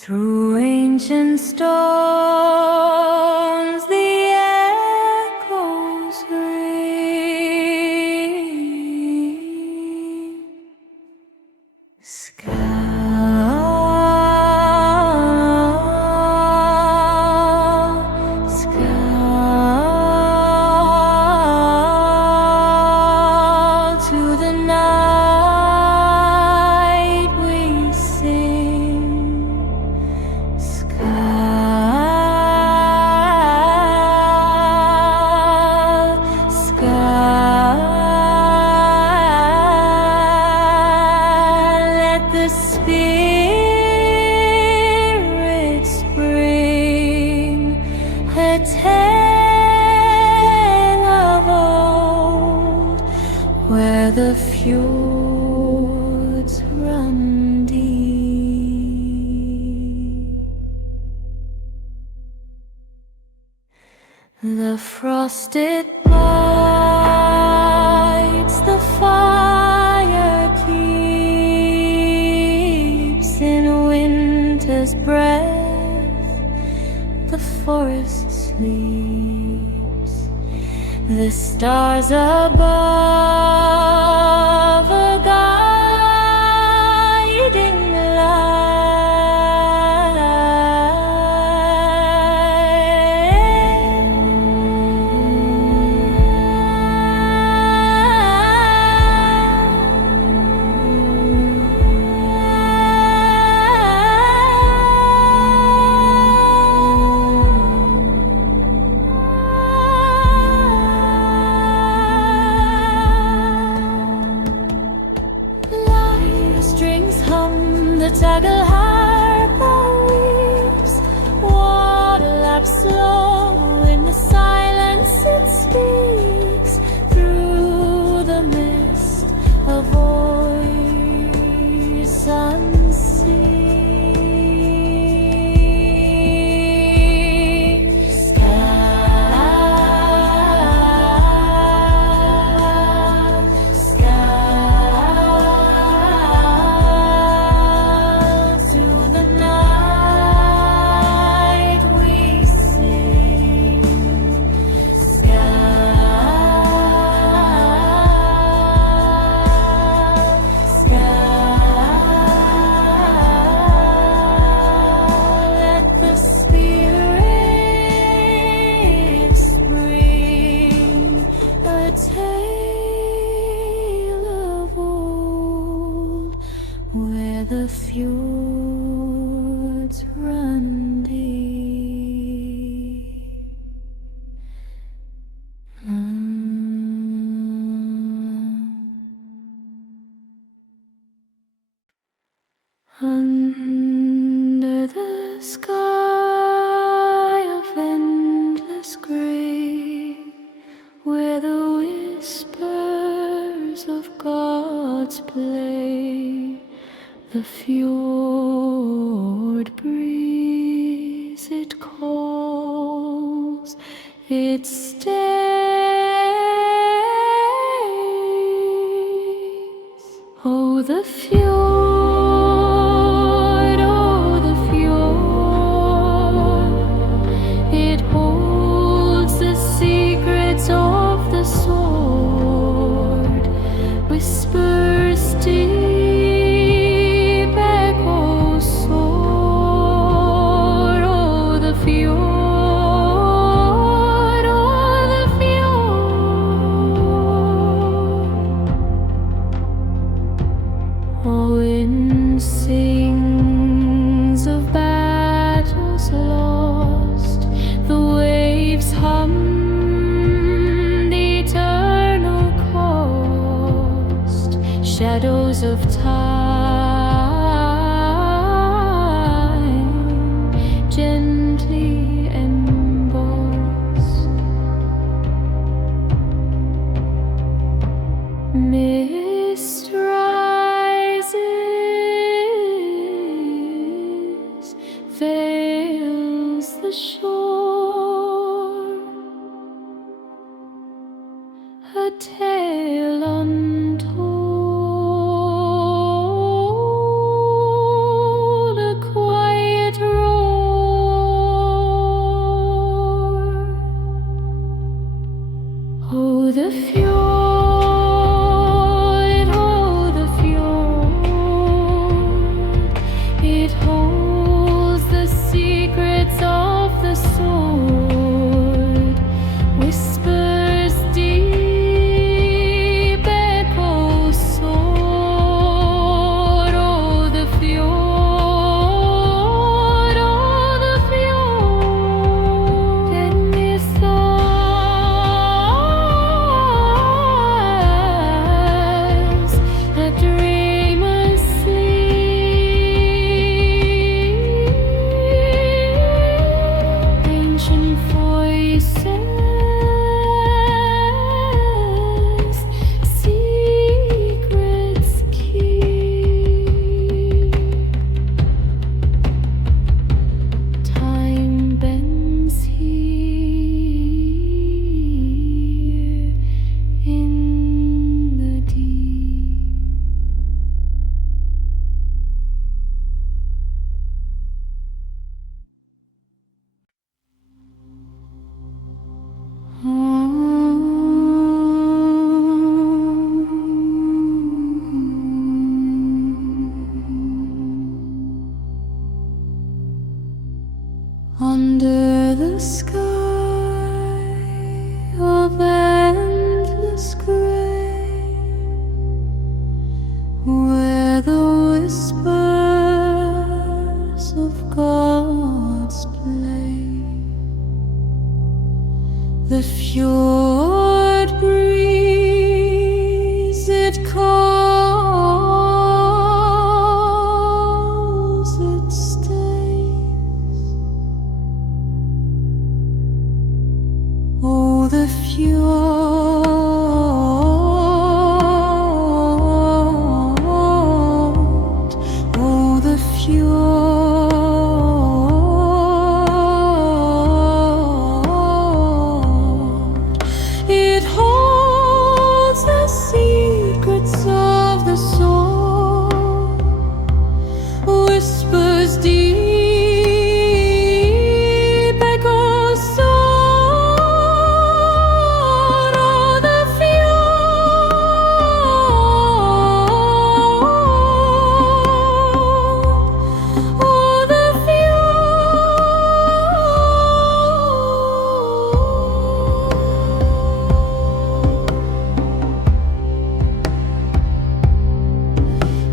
Through ancient stones the echoes ring. Scowl to the night we sing. Let the spirits bring a tale of old, where the fjords run deep. The frosted lights, the fire keeps in winter's breath, the forest sleeps, the stars above are guiding strings hum, the tagal harp weeps, water laps slow in the silence it speaks, through the mist a voice unseen. The fjords run deep. Under the sky of endless gray, where the whispers of gods play, the fjord breeze, it calls, it stays. Oh, the fjord, oh, the fjord, it holds the secrets of the sword, whispers deep. Shadows of time gently embossed, mist rises, veils the shore, a tale untold. the sky of endless gray, where the whispers of gods play. The fjord breeze, it calls, it stays. Oh, the fjord, oh, the fjord. It holds the secrets of the soul, whispers deep, echoes soar. Oh, the fjord, oh, the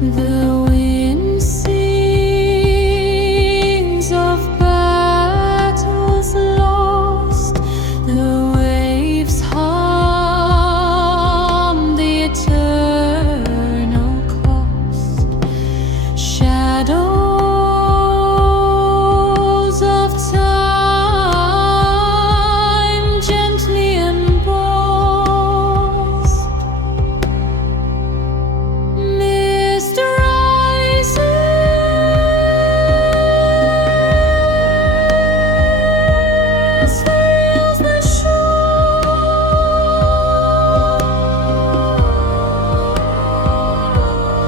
The wind sings of battles lost, the waves hum the eternal cost. Shadows of time gently embossed. Mist rises, veils the shore,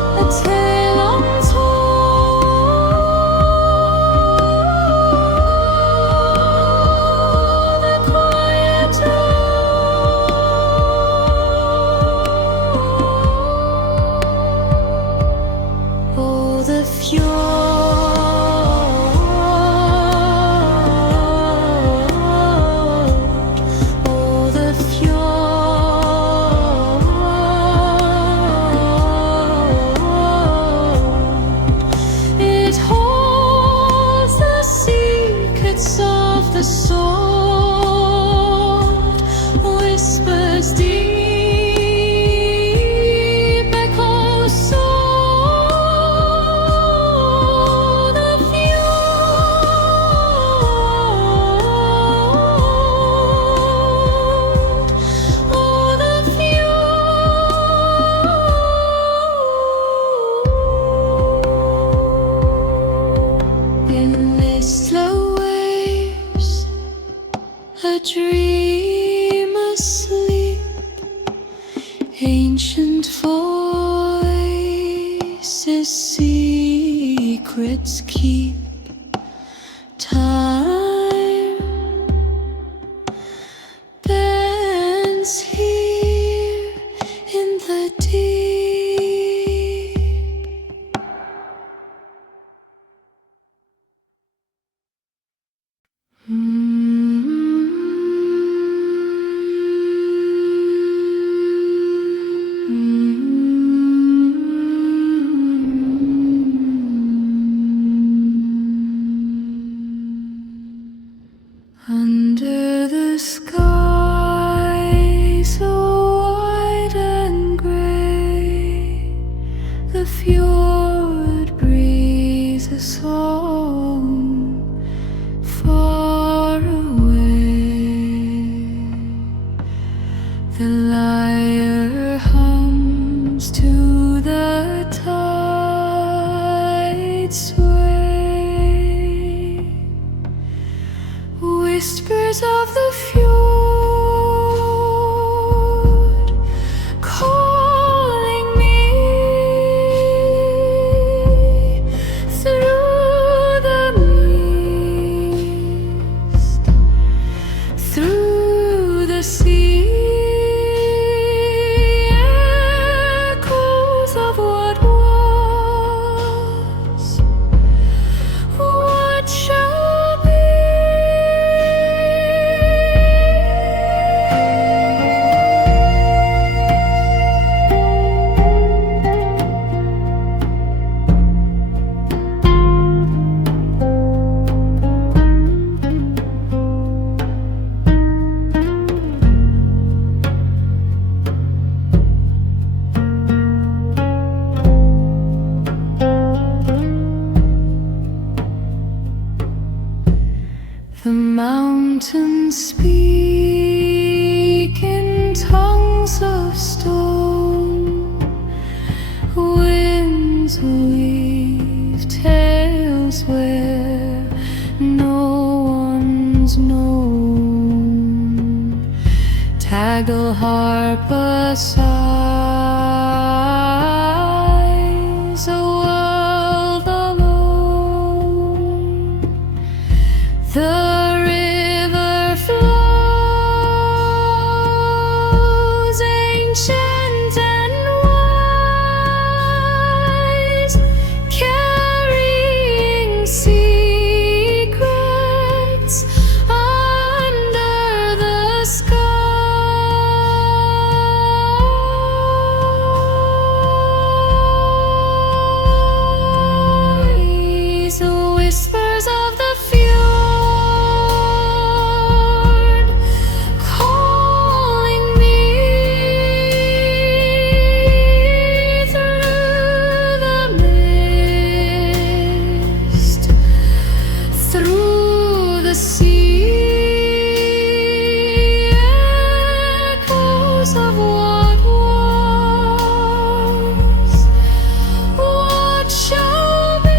a tale untold, the quiet oh, the fjord, oh, the fjord. It holds the secrets of the sword, whispers deep, echoes soar. The fjord, oh, the fjord. In listless waves, a dream asleep, ancient voices secrets keep. Time bends here in the deep. Under the sky so wide and gray, the fjord breathes a song far away. The lyre hums to the tide's sway. Whispers of the fjord calling me through mountains speak in tongues of stone, winds weave tales where no one's known. Tagle harp sighs, a world alone. The river flows, ancient and wise, carrying secrets under the skies. The whispers of the fjord calling me through the mist, through the sea, echoes of what was, what shall be.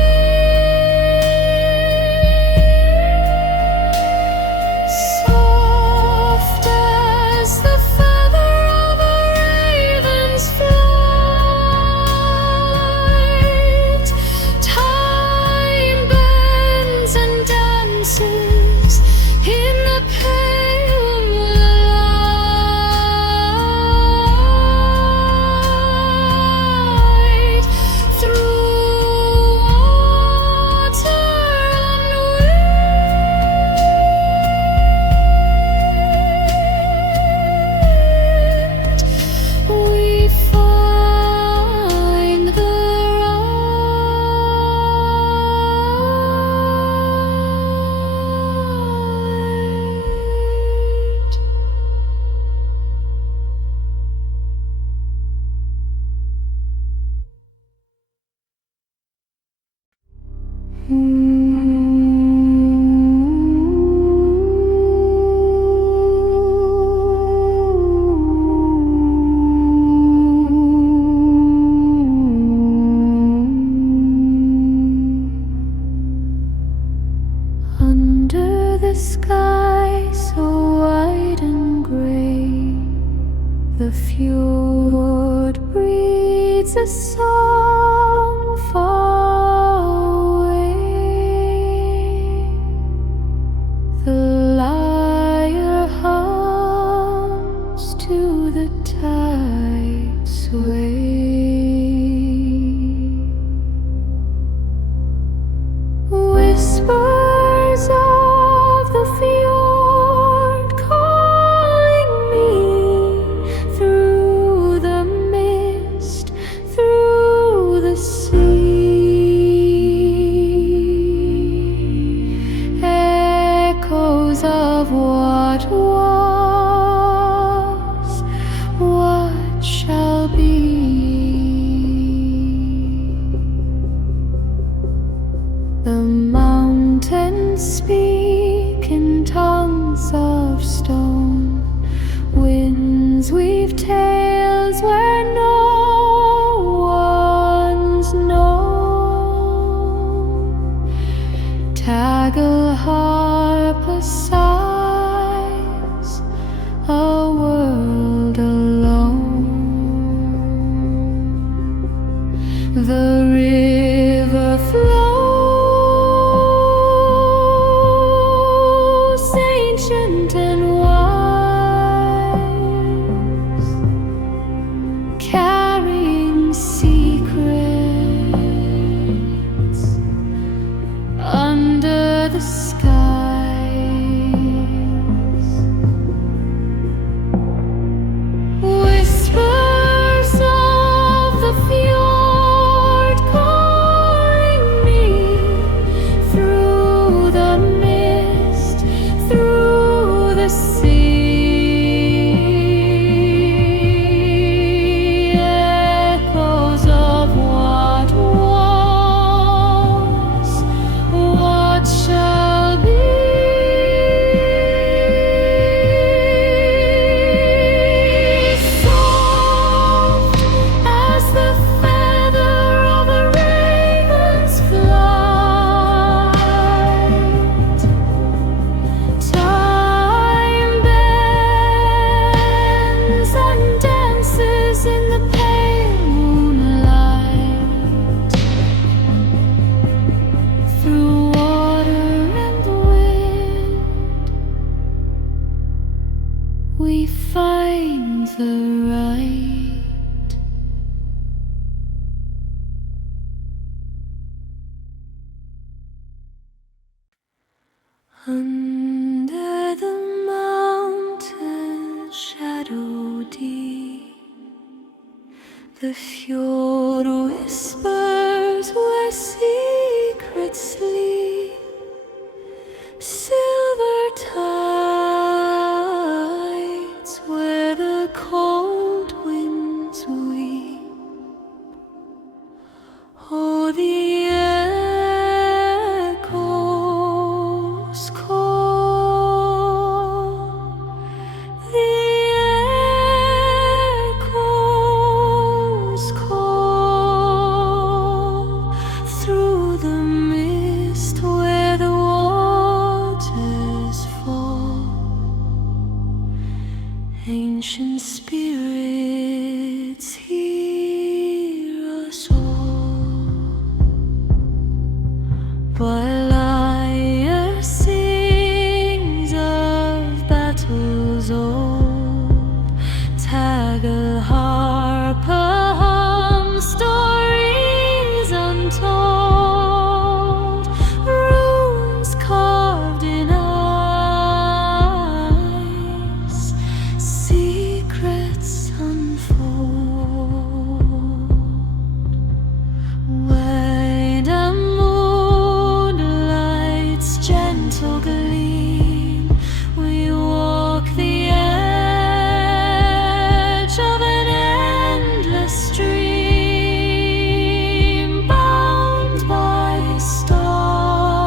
Soft as the feather of a raven's flight, time bends and dances in the pale light, through water and wind, we find the under the sky so wide and gray, the fjord breathes a song far away. The lyre hums to the tide sway. Whispers of the fjord calling me through the mist, through the sea, echoes of what was, what shall be. The mountains speak in tongues of stone, winds weave tales where no one's known. Tagle harp sighs, a world alone. The river flows, ancient and wise, carrying secrets under the skies. the right. Under the mountain shadow deep, the fjord whispers where secrets sleep. Silver tides where the cold winds weep. Oh, the echoes call, the echoes call through the mist where the waters fall. Ancient spirits hear us all, while lyre sings of battles old. Tagle harper hum stories untold, runes carved in ice, secrets unfold. Where the moonlight's gentle gleam, we walk the edge of an endless stream, bound by stars,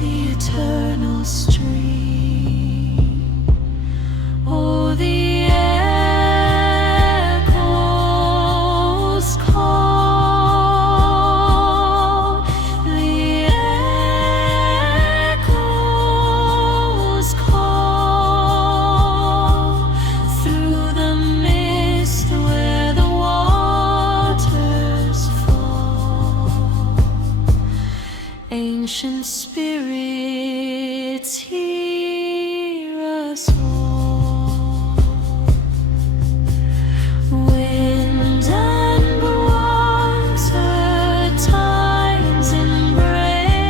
the eternal stream. Oh, the echoes call, the echoes call through the mist where the waters fall. Ancient spirits hear us all. Wind and water, time's embrace,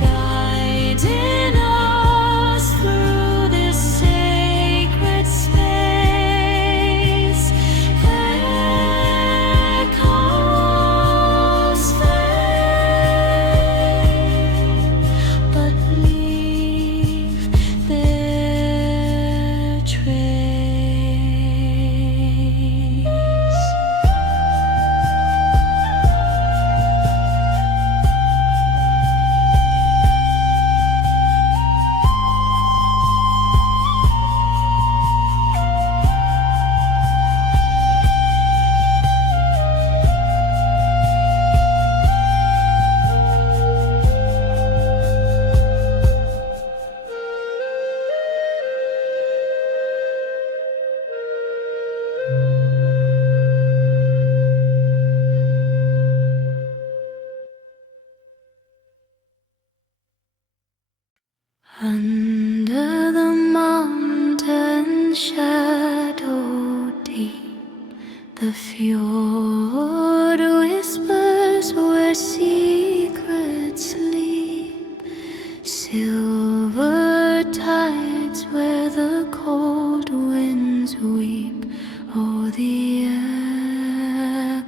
guiding us through this sacred space. Echoes fade, but leave their trace. Under the mountain shadow deep, the fjord whispers where secrets sleep. Silver tides where the cold winds weep. Oh, the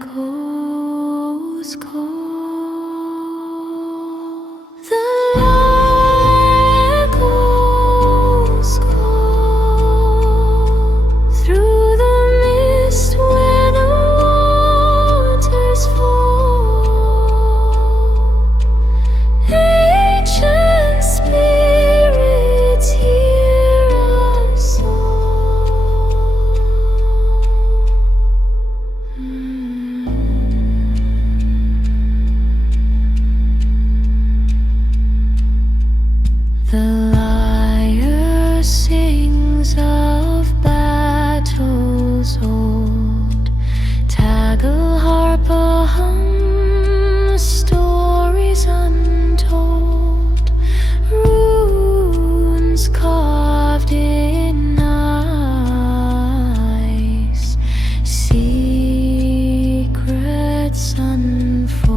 echoes call. The echoes call through the mist where the secrets unfold.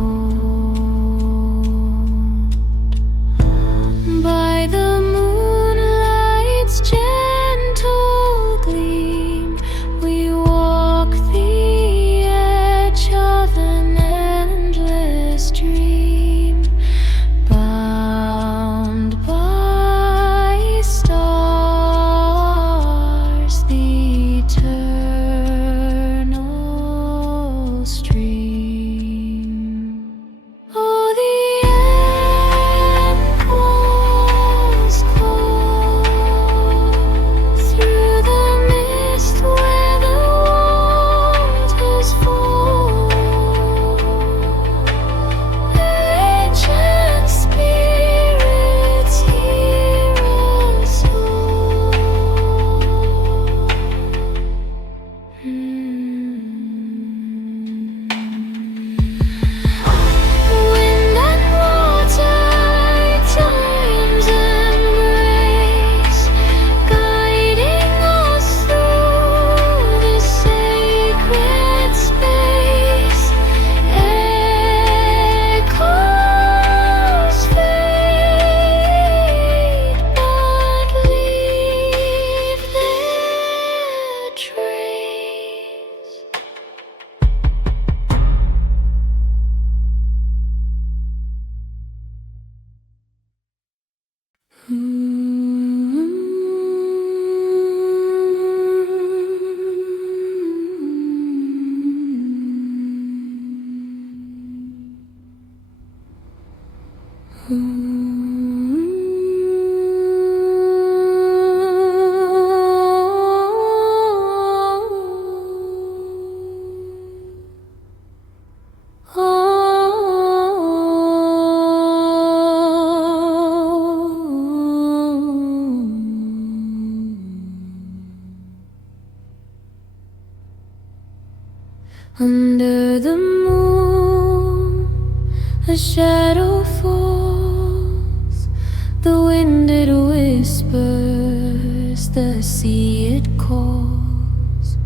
By the moonlight's gentle gleam, we walk the edge of an endless dream, bound by stars, the eternal stream. Oh, the end was cold through the mist where the waters fall. Ancient spirits hear us all. Wind and water, time's embrace, guiding us through the sacred space. Echoes fade, but leave their trace. Under the moon, a shadow falls. The wind it whispers, the sea it calls.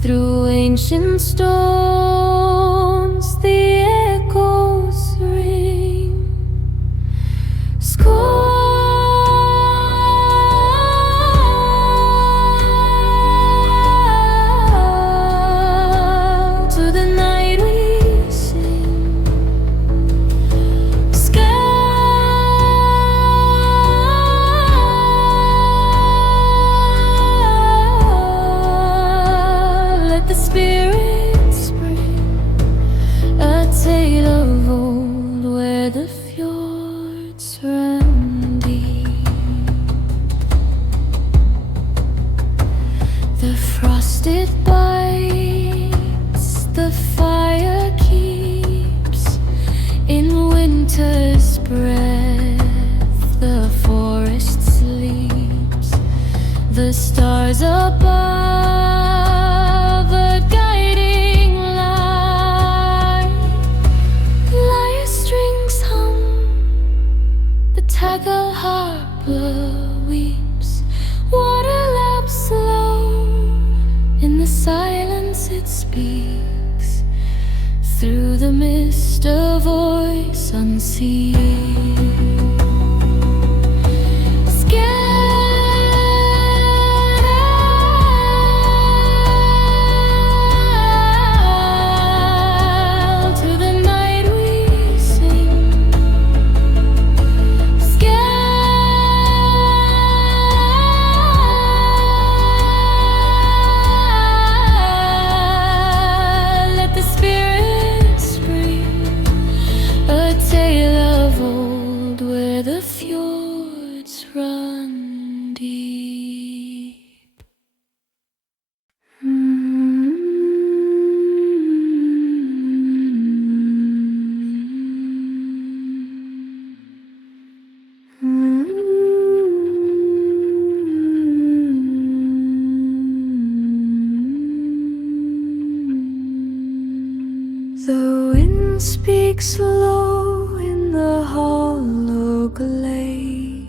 Through ancient stones, the echoes ring. To the night we sing. Let the spirit spring, a tale of old where the fjords run deep. The frosted bites, the fire keeps in winter's breath, the forest sleeps. The stars above, a guiding light. Lyre strings hum, the tackle harper weeps. Water laps slow, in the silence it speaks. Through the mist a voice unseen. To the night we sing. Let the spirit spring, a tale of old where the fjords run deep. The wind speaks low in the hollow glade.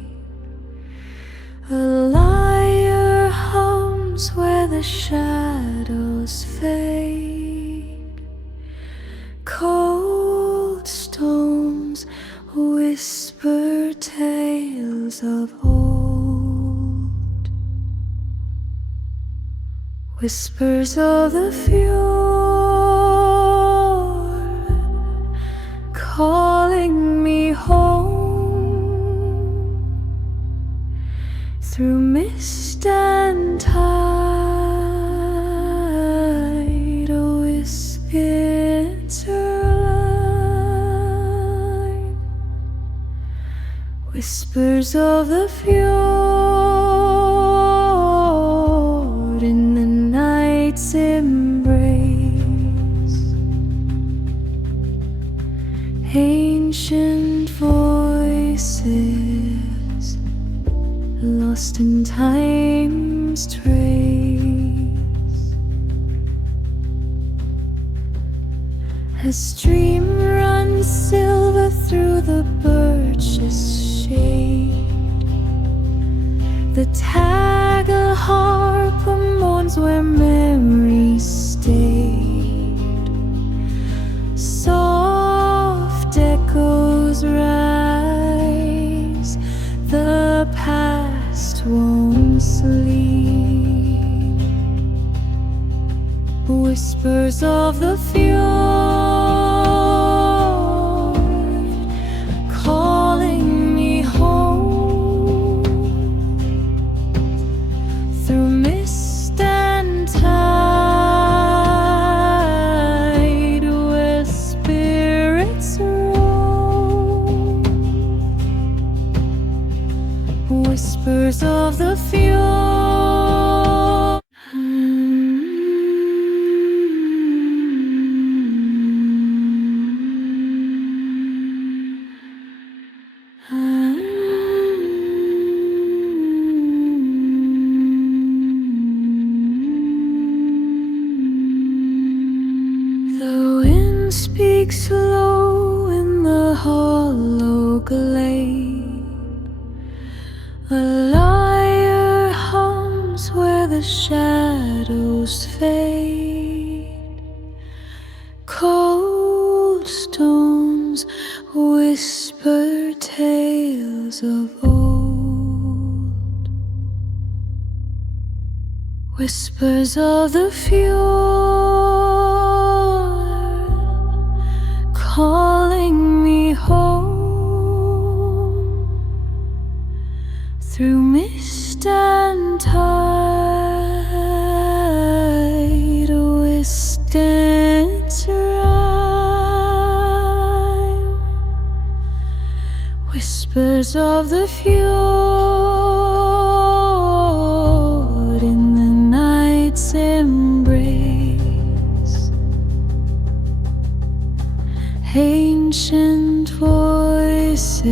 A lyre hums where the shadows fade. Cold stones whisper tales of old, whispers of the fjord, calling me home through mist and tide. A whisper's line, whispers of the fjord in the night's embrace. Ancient voices lost in time's trace. A stream runs silver through the birch's shade. The tag a harp mourns where memories stayed. Soft echoes rise, the past won't sleep. Whispers of the fjord, calling me home through mist and tide, where spirits roam. Whispers of the fjord. The wind speaks low in the hollow glade. A lyre hums where the shadows fade. Cold stones whisper tales of old, whispers of the fjord, calling me home through mist and tide. A whisper's rhyme, whispers of the fjord in the night's embrace. Ancient voices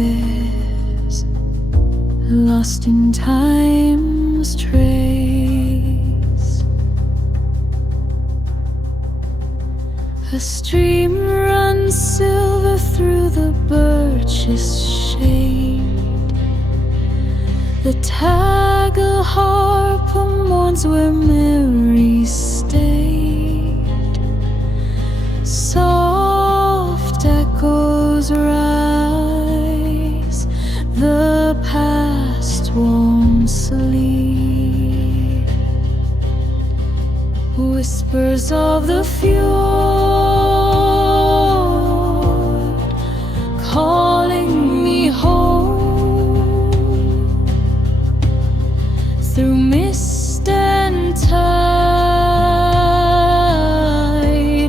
lost in time's trace. A stream runs silver through the birch's shade. The tag a harp mourns where memories stayed. Soft echoes rise, the past won't sleep. Whispers of the fjord, calling me home through mist and tide,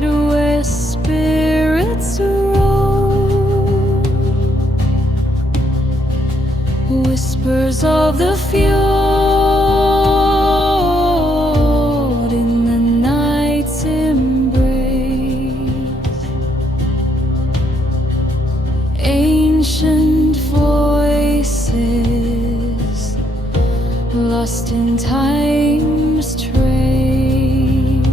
where spirits roam. Whispers of the fjord in the night's embrace. Ancient voices lost in time's trace.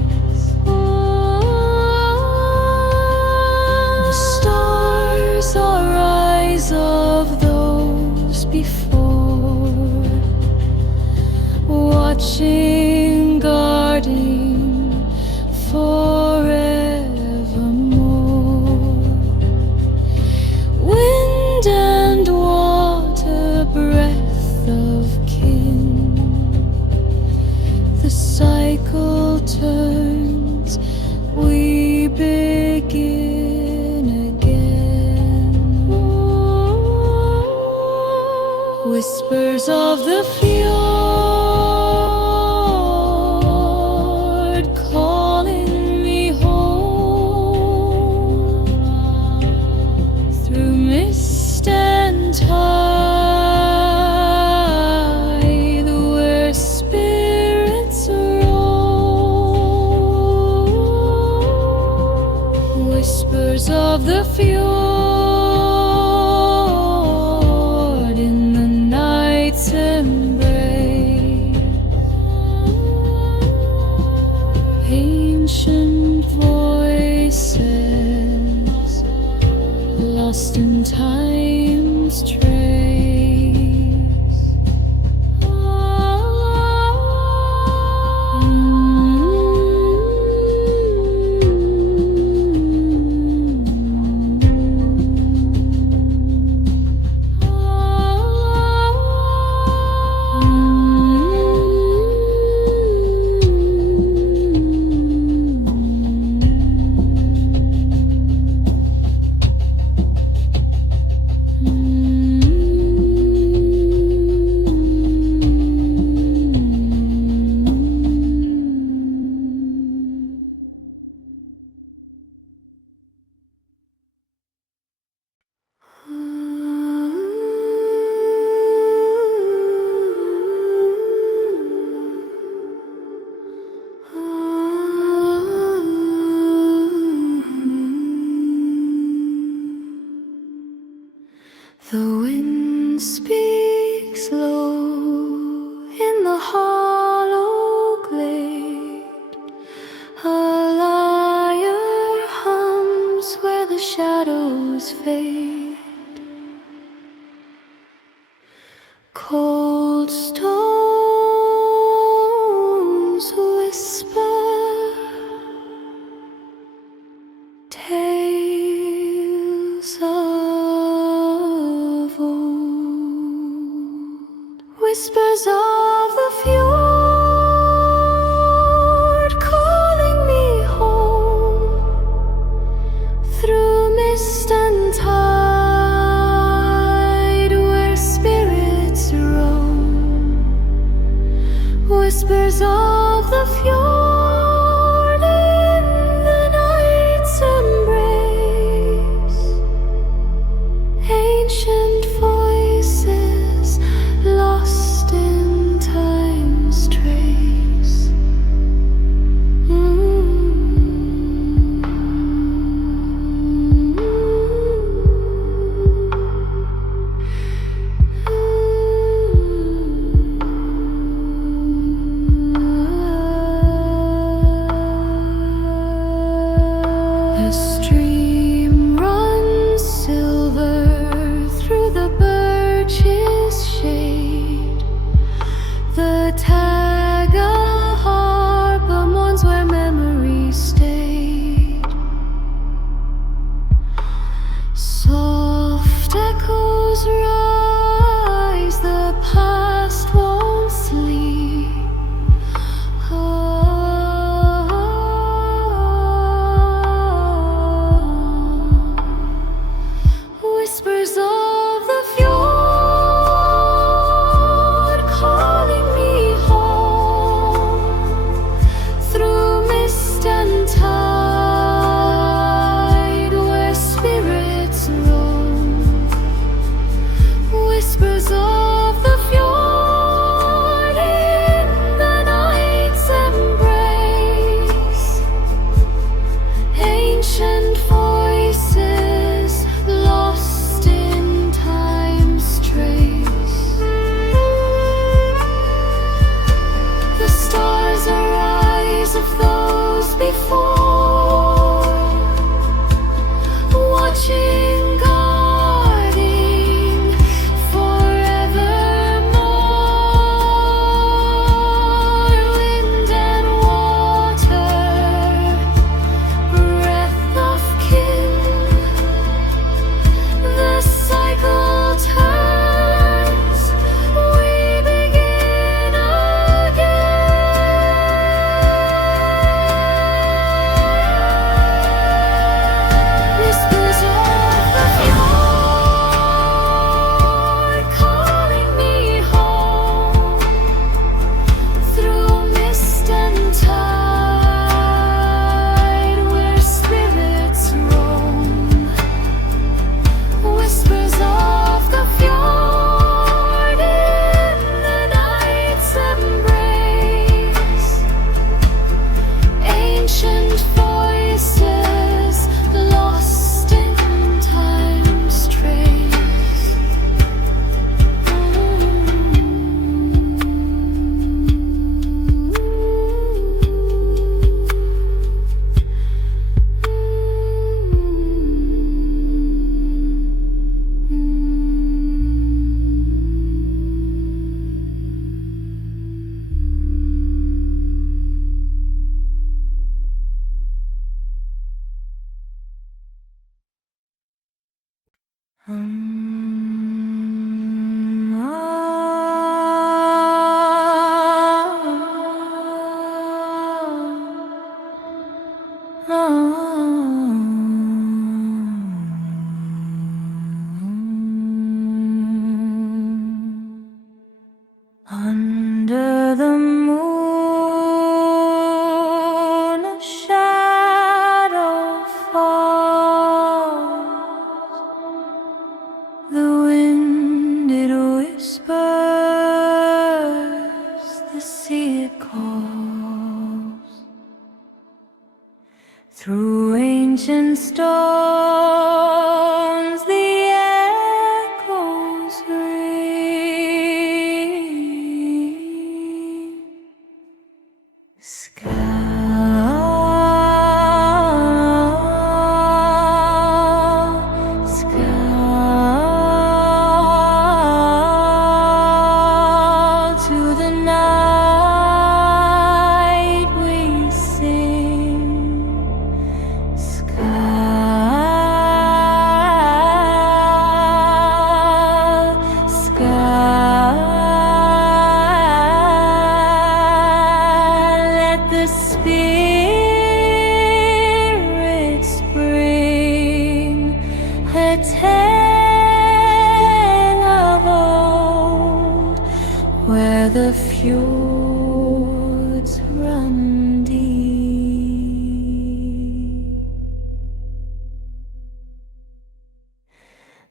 The stars are eyes of those before, watching, guarding forevermore. Whispers of the fjord calling me home through mist and tide where spirits roam. Whispers of the fjord embrace, ancient voices lost in time's trace. The wind speaks low in the hollow glade. A lyre hums where the shadows fade. Cold stones whisper tales of old. Whispers of the fjord calling me home through mist and tide where spirits roam. Whispers of the fjord in the night's embrace, ancient voices lost in time's trace. The stream runs silver through the birch's shade. The Taga harbor mourns where memory stayed. Soft echoes rise, the past won't sleep. Whispers of the fjord calling me home through mist and tide where spirits roam. Whispers of the fjord in the night's embrace, ancient voices lost in time's trace. The stars arise of those before, watching, guarding forevermore. Wind and water, breath of kin, the cycle turns, we begin again. Whispers of Under the moon, a shadow falls. The wind it whispers, the sea it calls. Through ancient stones, the echoes ring. Scowl to the night we sing. Let the spirits bring a tale of old, where the fjords run deep.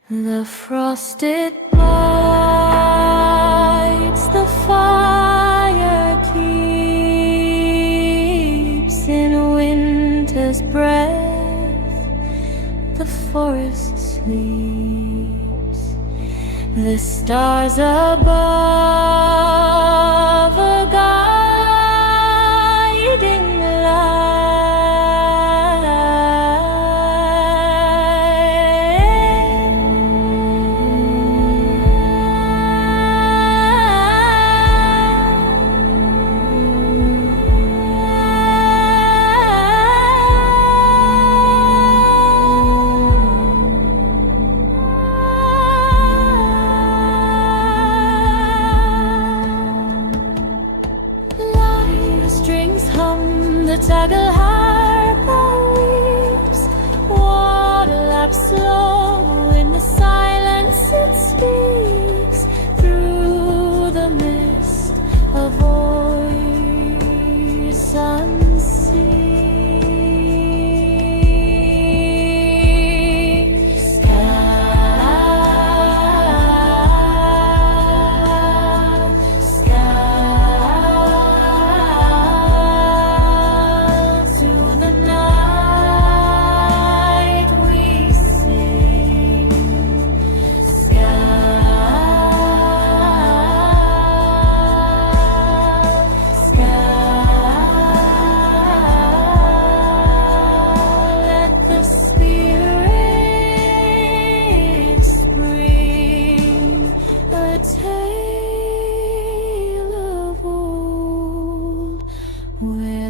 The frosted lights, the fire keeps in winter's breath, the forest sleeps, the stars above a guiding strings hum, the tuggle harper weeps, water laps slow in the silence it speaks, through the mist a voice unseen.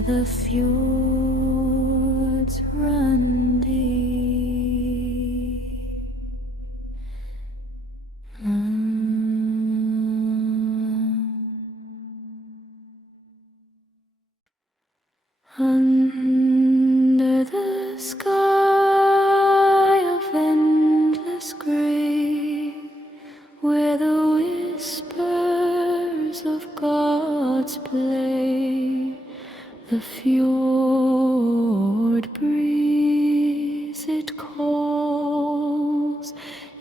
The fjords run deep. Under the sky of endless gray, where the whispers of gods play, the fjord breeze it calls,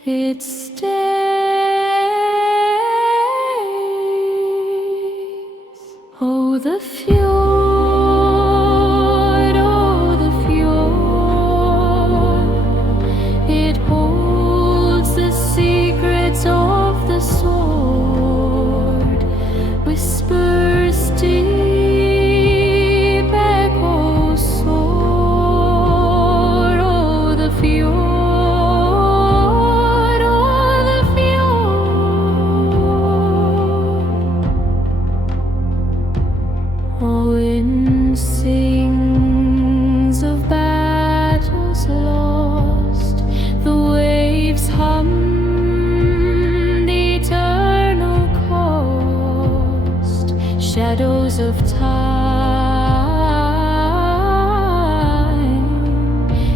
it stays. Oh, the fjord, it holds the secrets of the sword, whispers deep. Fjord, oh, the shadows of time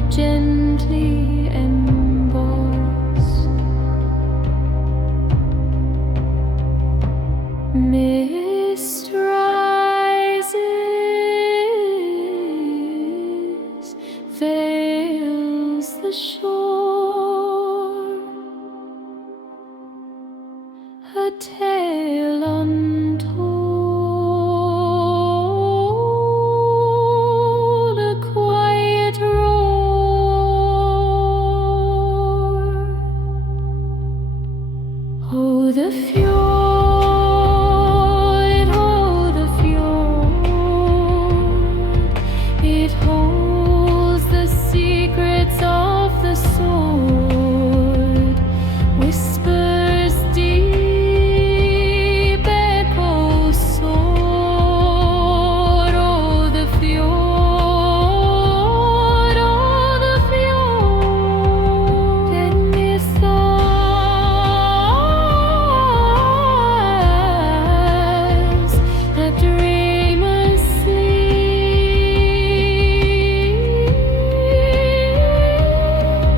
gently emboss. Mist rises, veils the shore, a tale untold, a quiet roar. Oh, the fjord, oh, the fjord, it holds the secrets of the sword, whispers deep, echoes soar. Oh, the fjord, oh, the fjord, and mythos that dreamers sleep.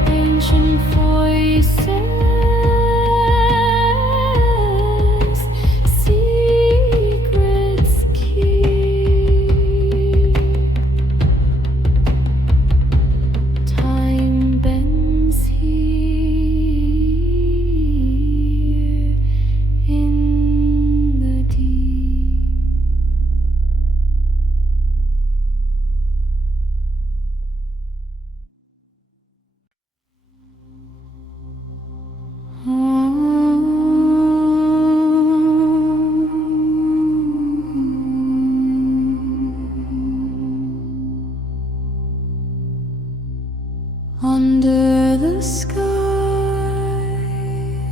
Ancient voices, secrets keep. Time bends here in the deep. Under the sky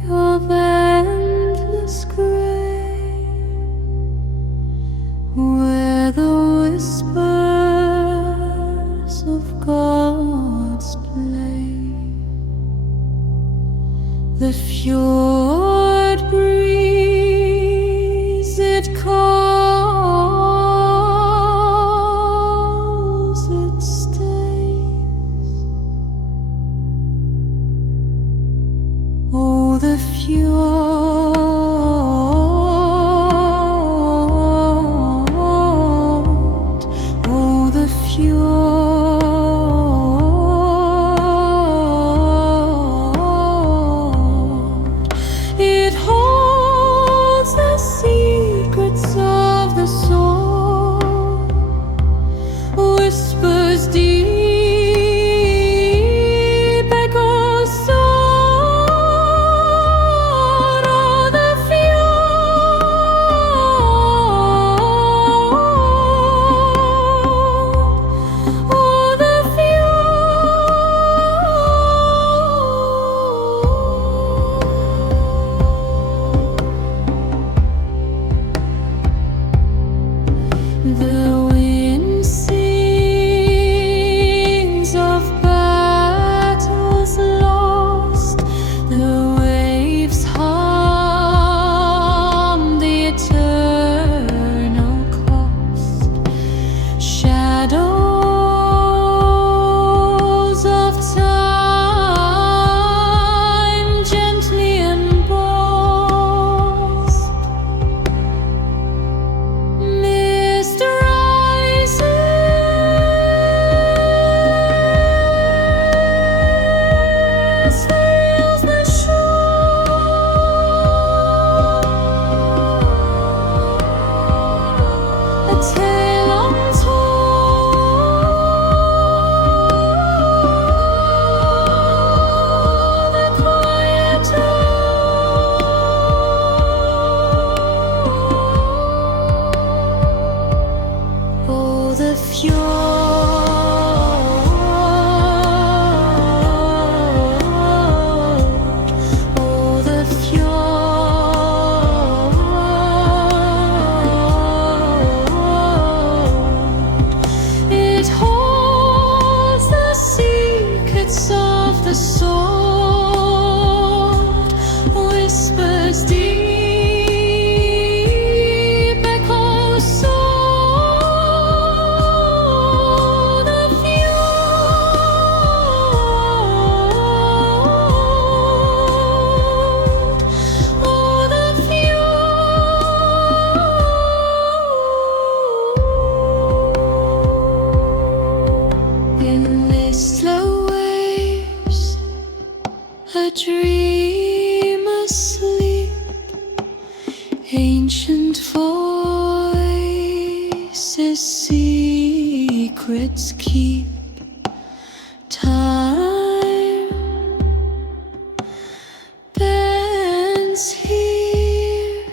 of endless gray, where the whispers of gods play, the fjord breeze, it calls, it stays. Oh, the fjord, oh, the fjord, it holds the secrets of the soul, whispers deep, echoes soar. Oh, a dream asleep, ancient voices secrets keep. Time bends here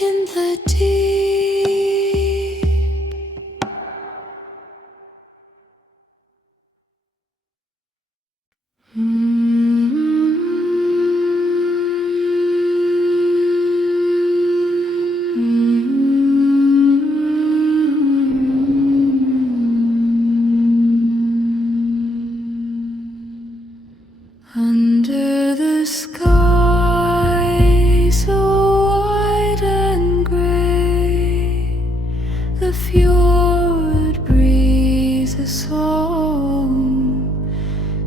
in the deep. Under the sky so wide and gray, the fjord breathes a song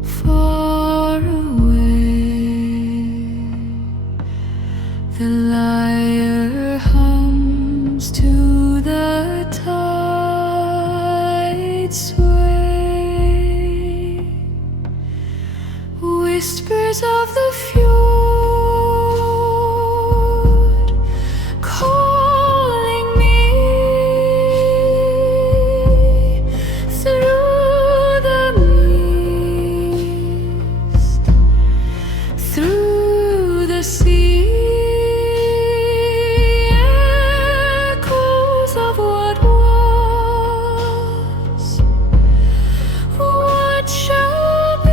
far away. The lyre hums to the tide's sway. Whispers of the fjord calling me through the mist, through the sea. Echoes of what was, what shall be.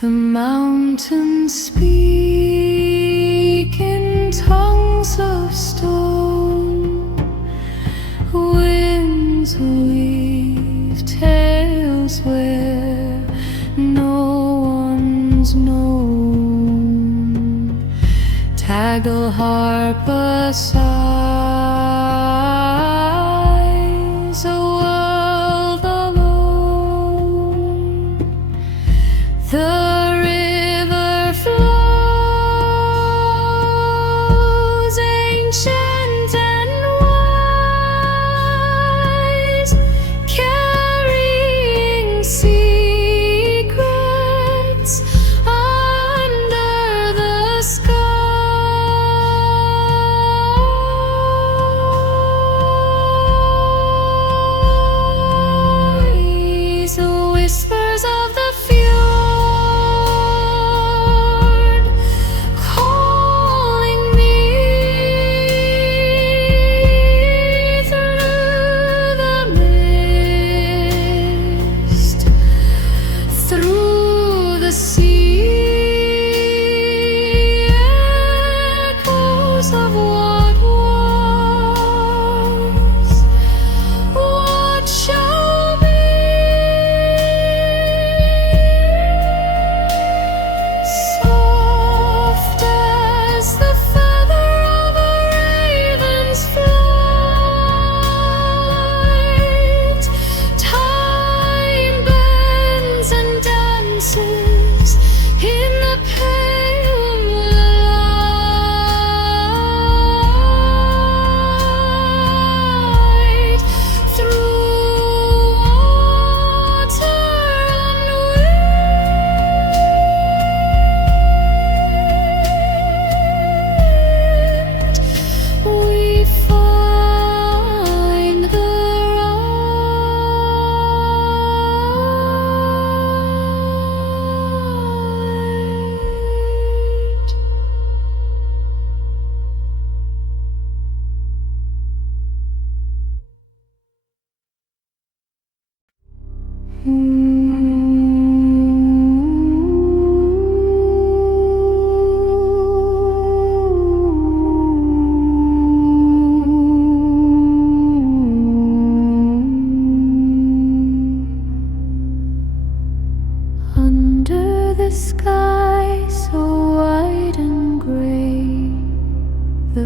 The mountains speak in tongues of stone. Winds weave tales where no one's known. Tagle harp sighs, a world alone. The river flows ancient and wise, carrying secrets under the sky.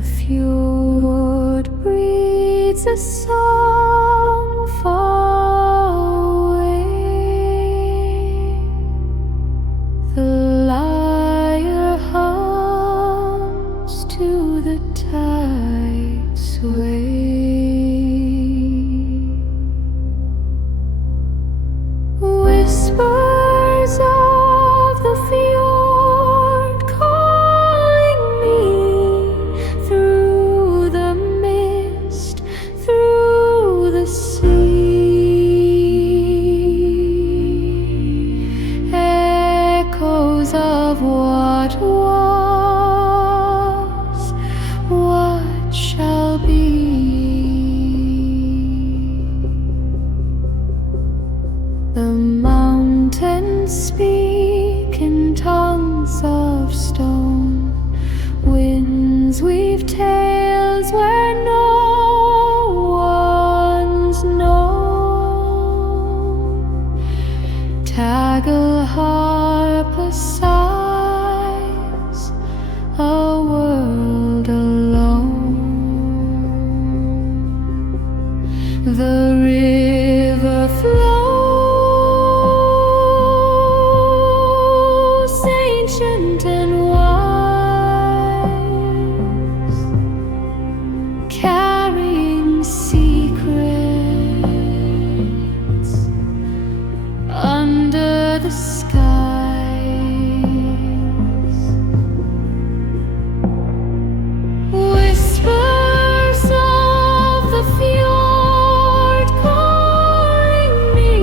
fjord breathes a song far away. The lyre hums to the tide's sway. Whispers of the fjord calling me through the mist, through the sea. Echoes of what was, what shall be. The mountains speak in tongues of stone. Winds weave tales where no one's known. Tagle harper sighs, a world alone. The river flows, ancient and wise, carrying secrets under the skies. Whispers of the fjord calling me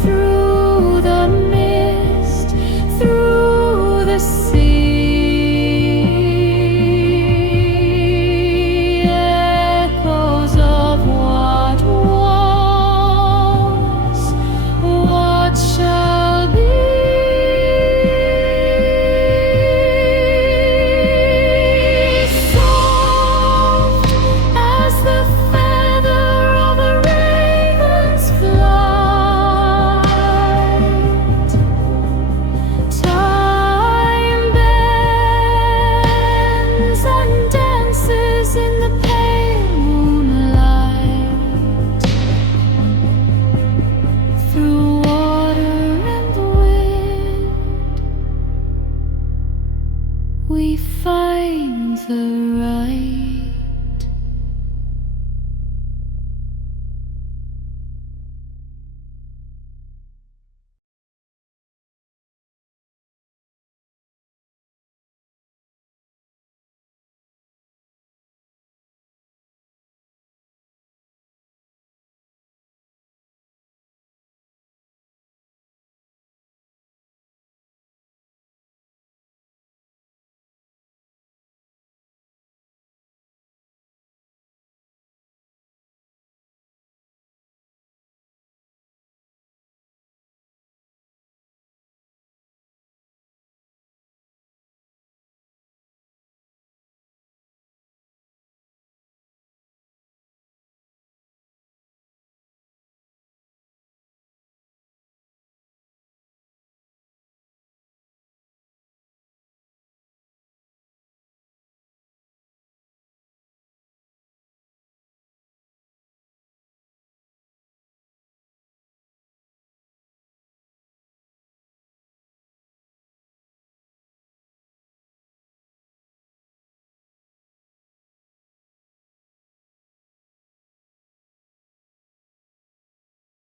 through the mist, through the sea. Echoes of what was, what shall be. Soft as the feather of a raven's flight, time bends and dances in the pale moonlight. Through water and wind, we find the right.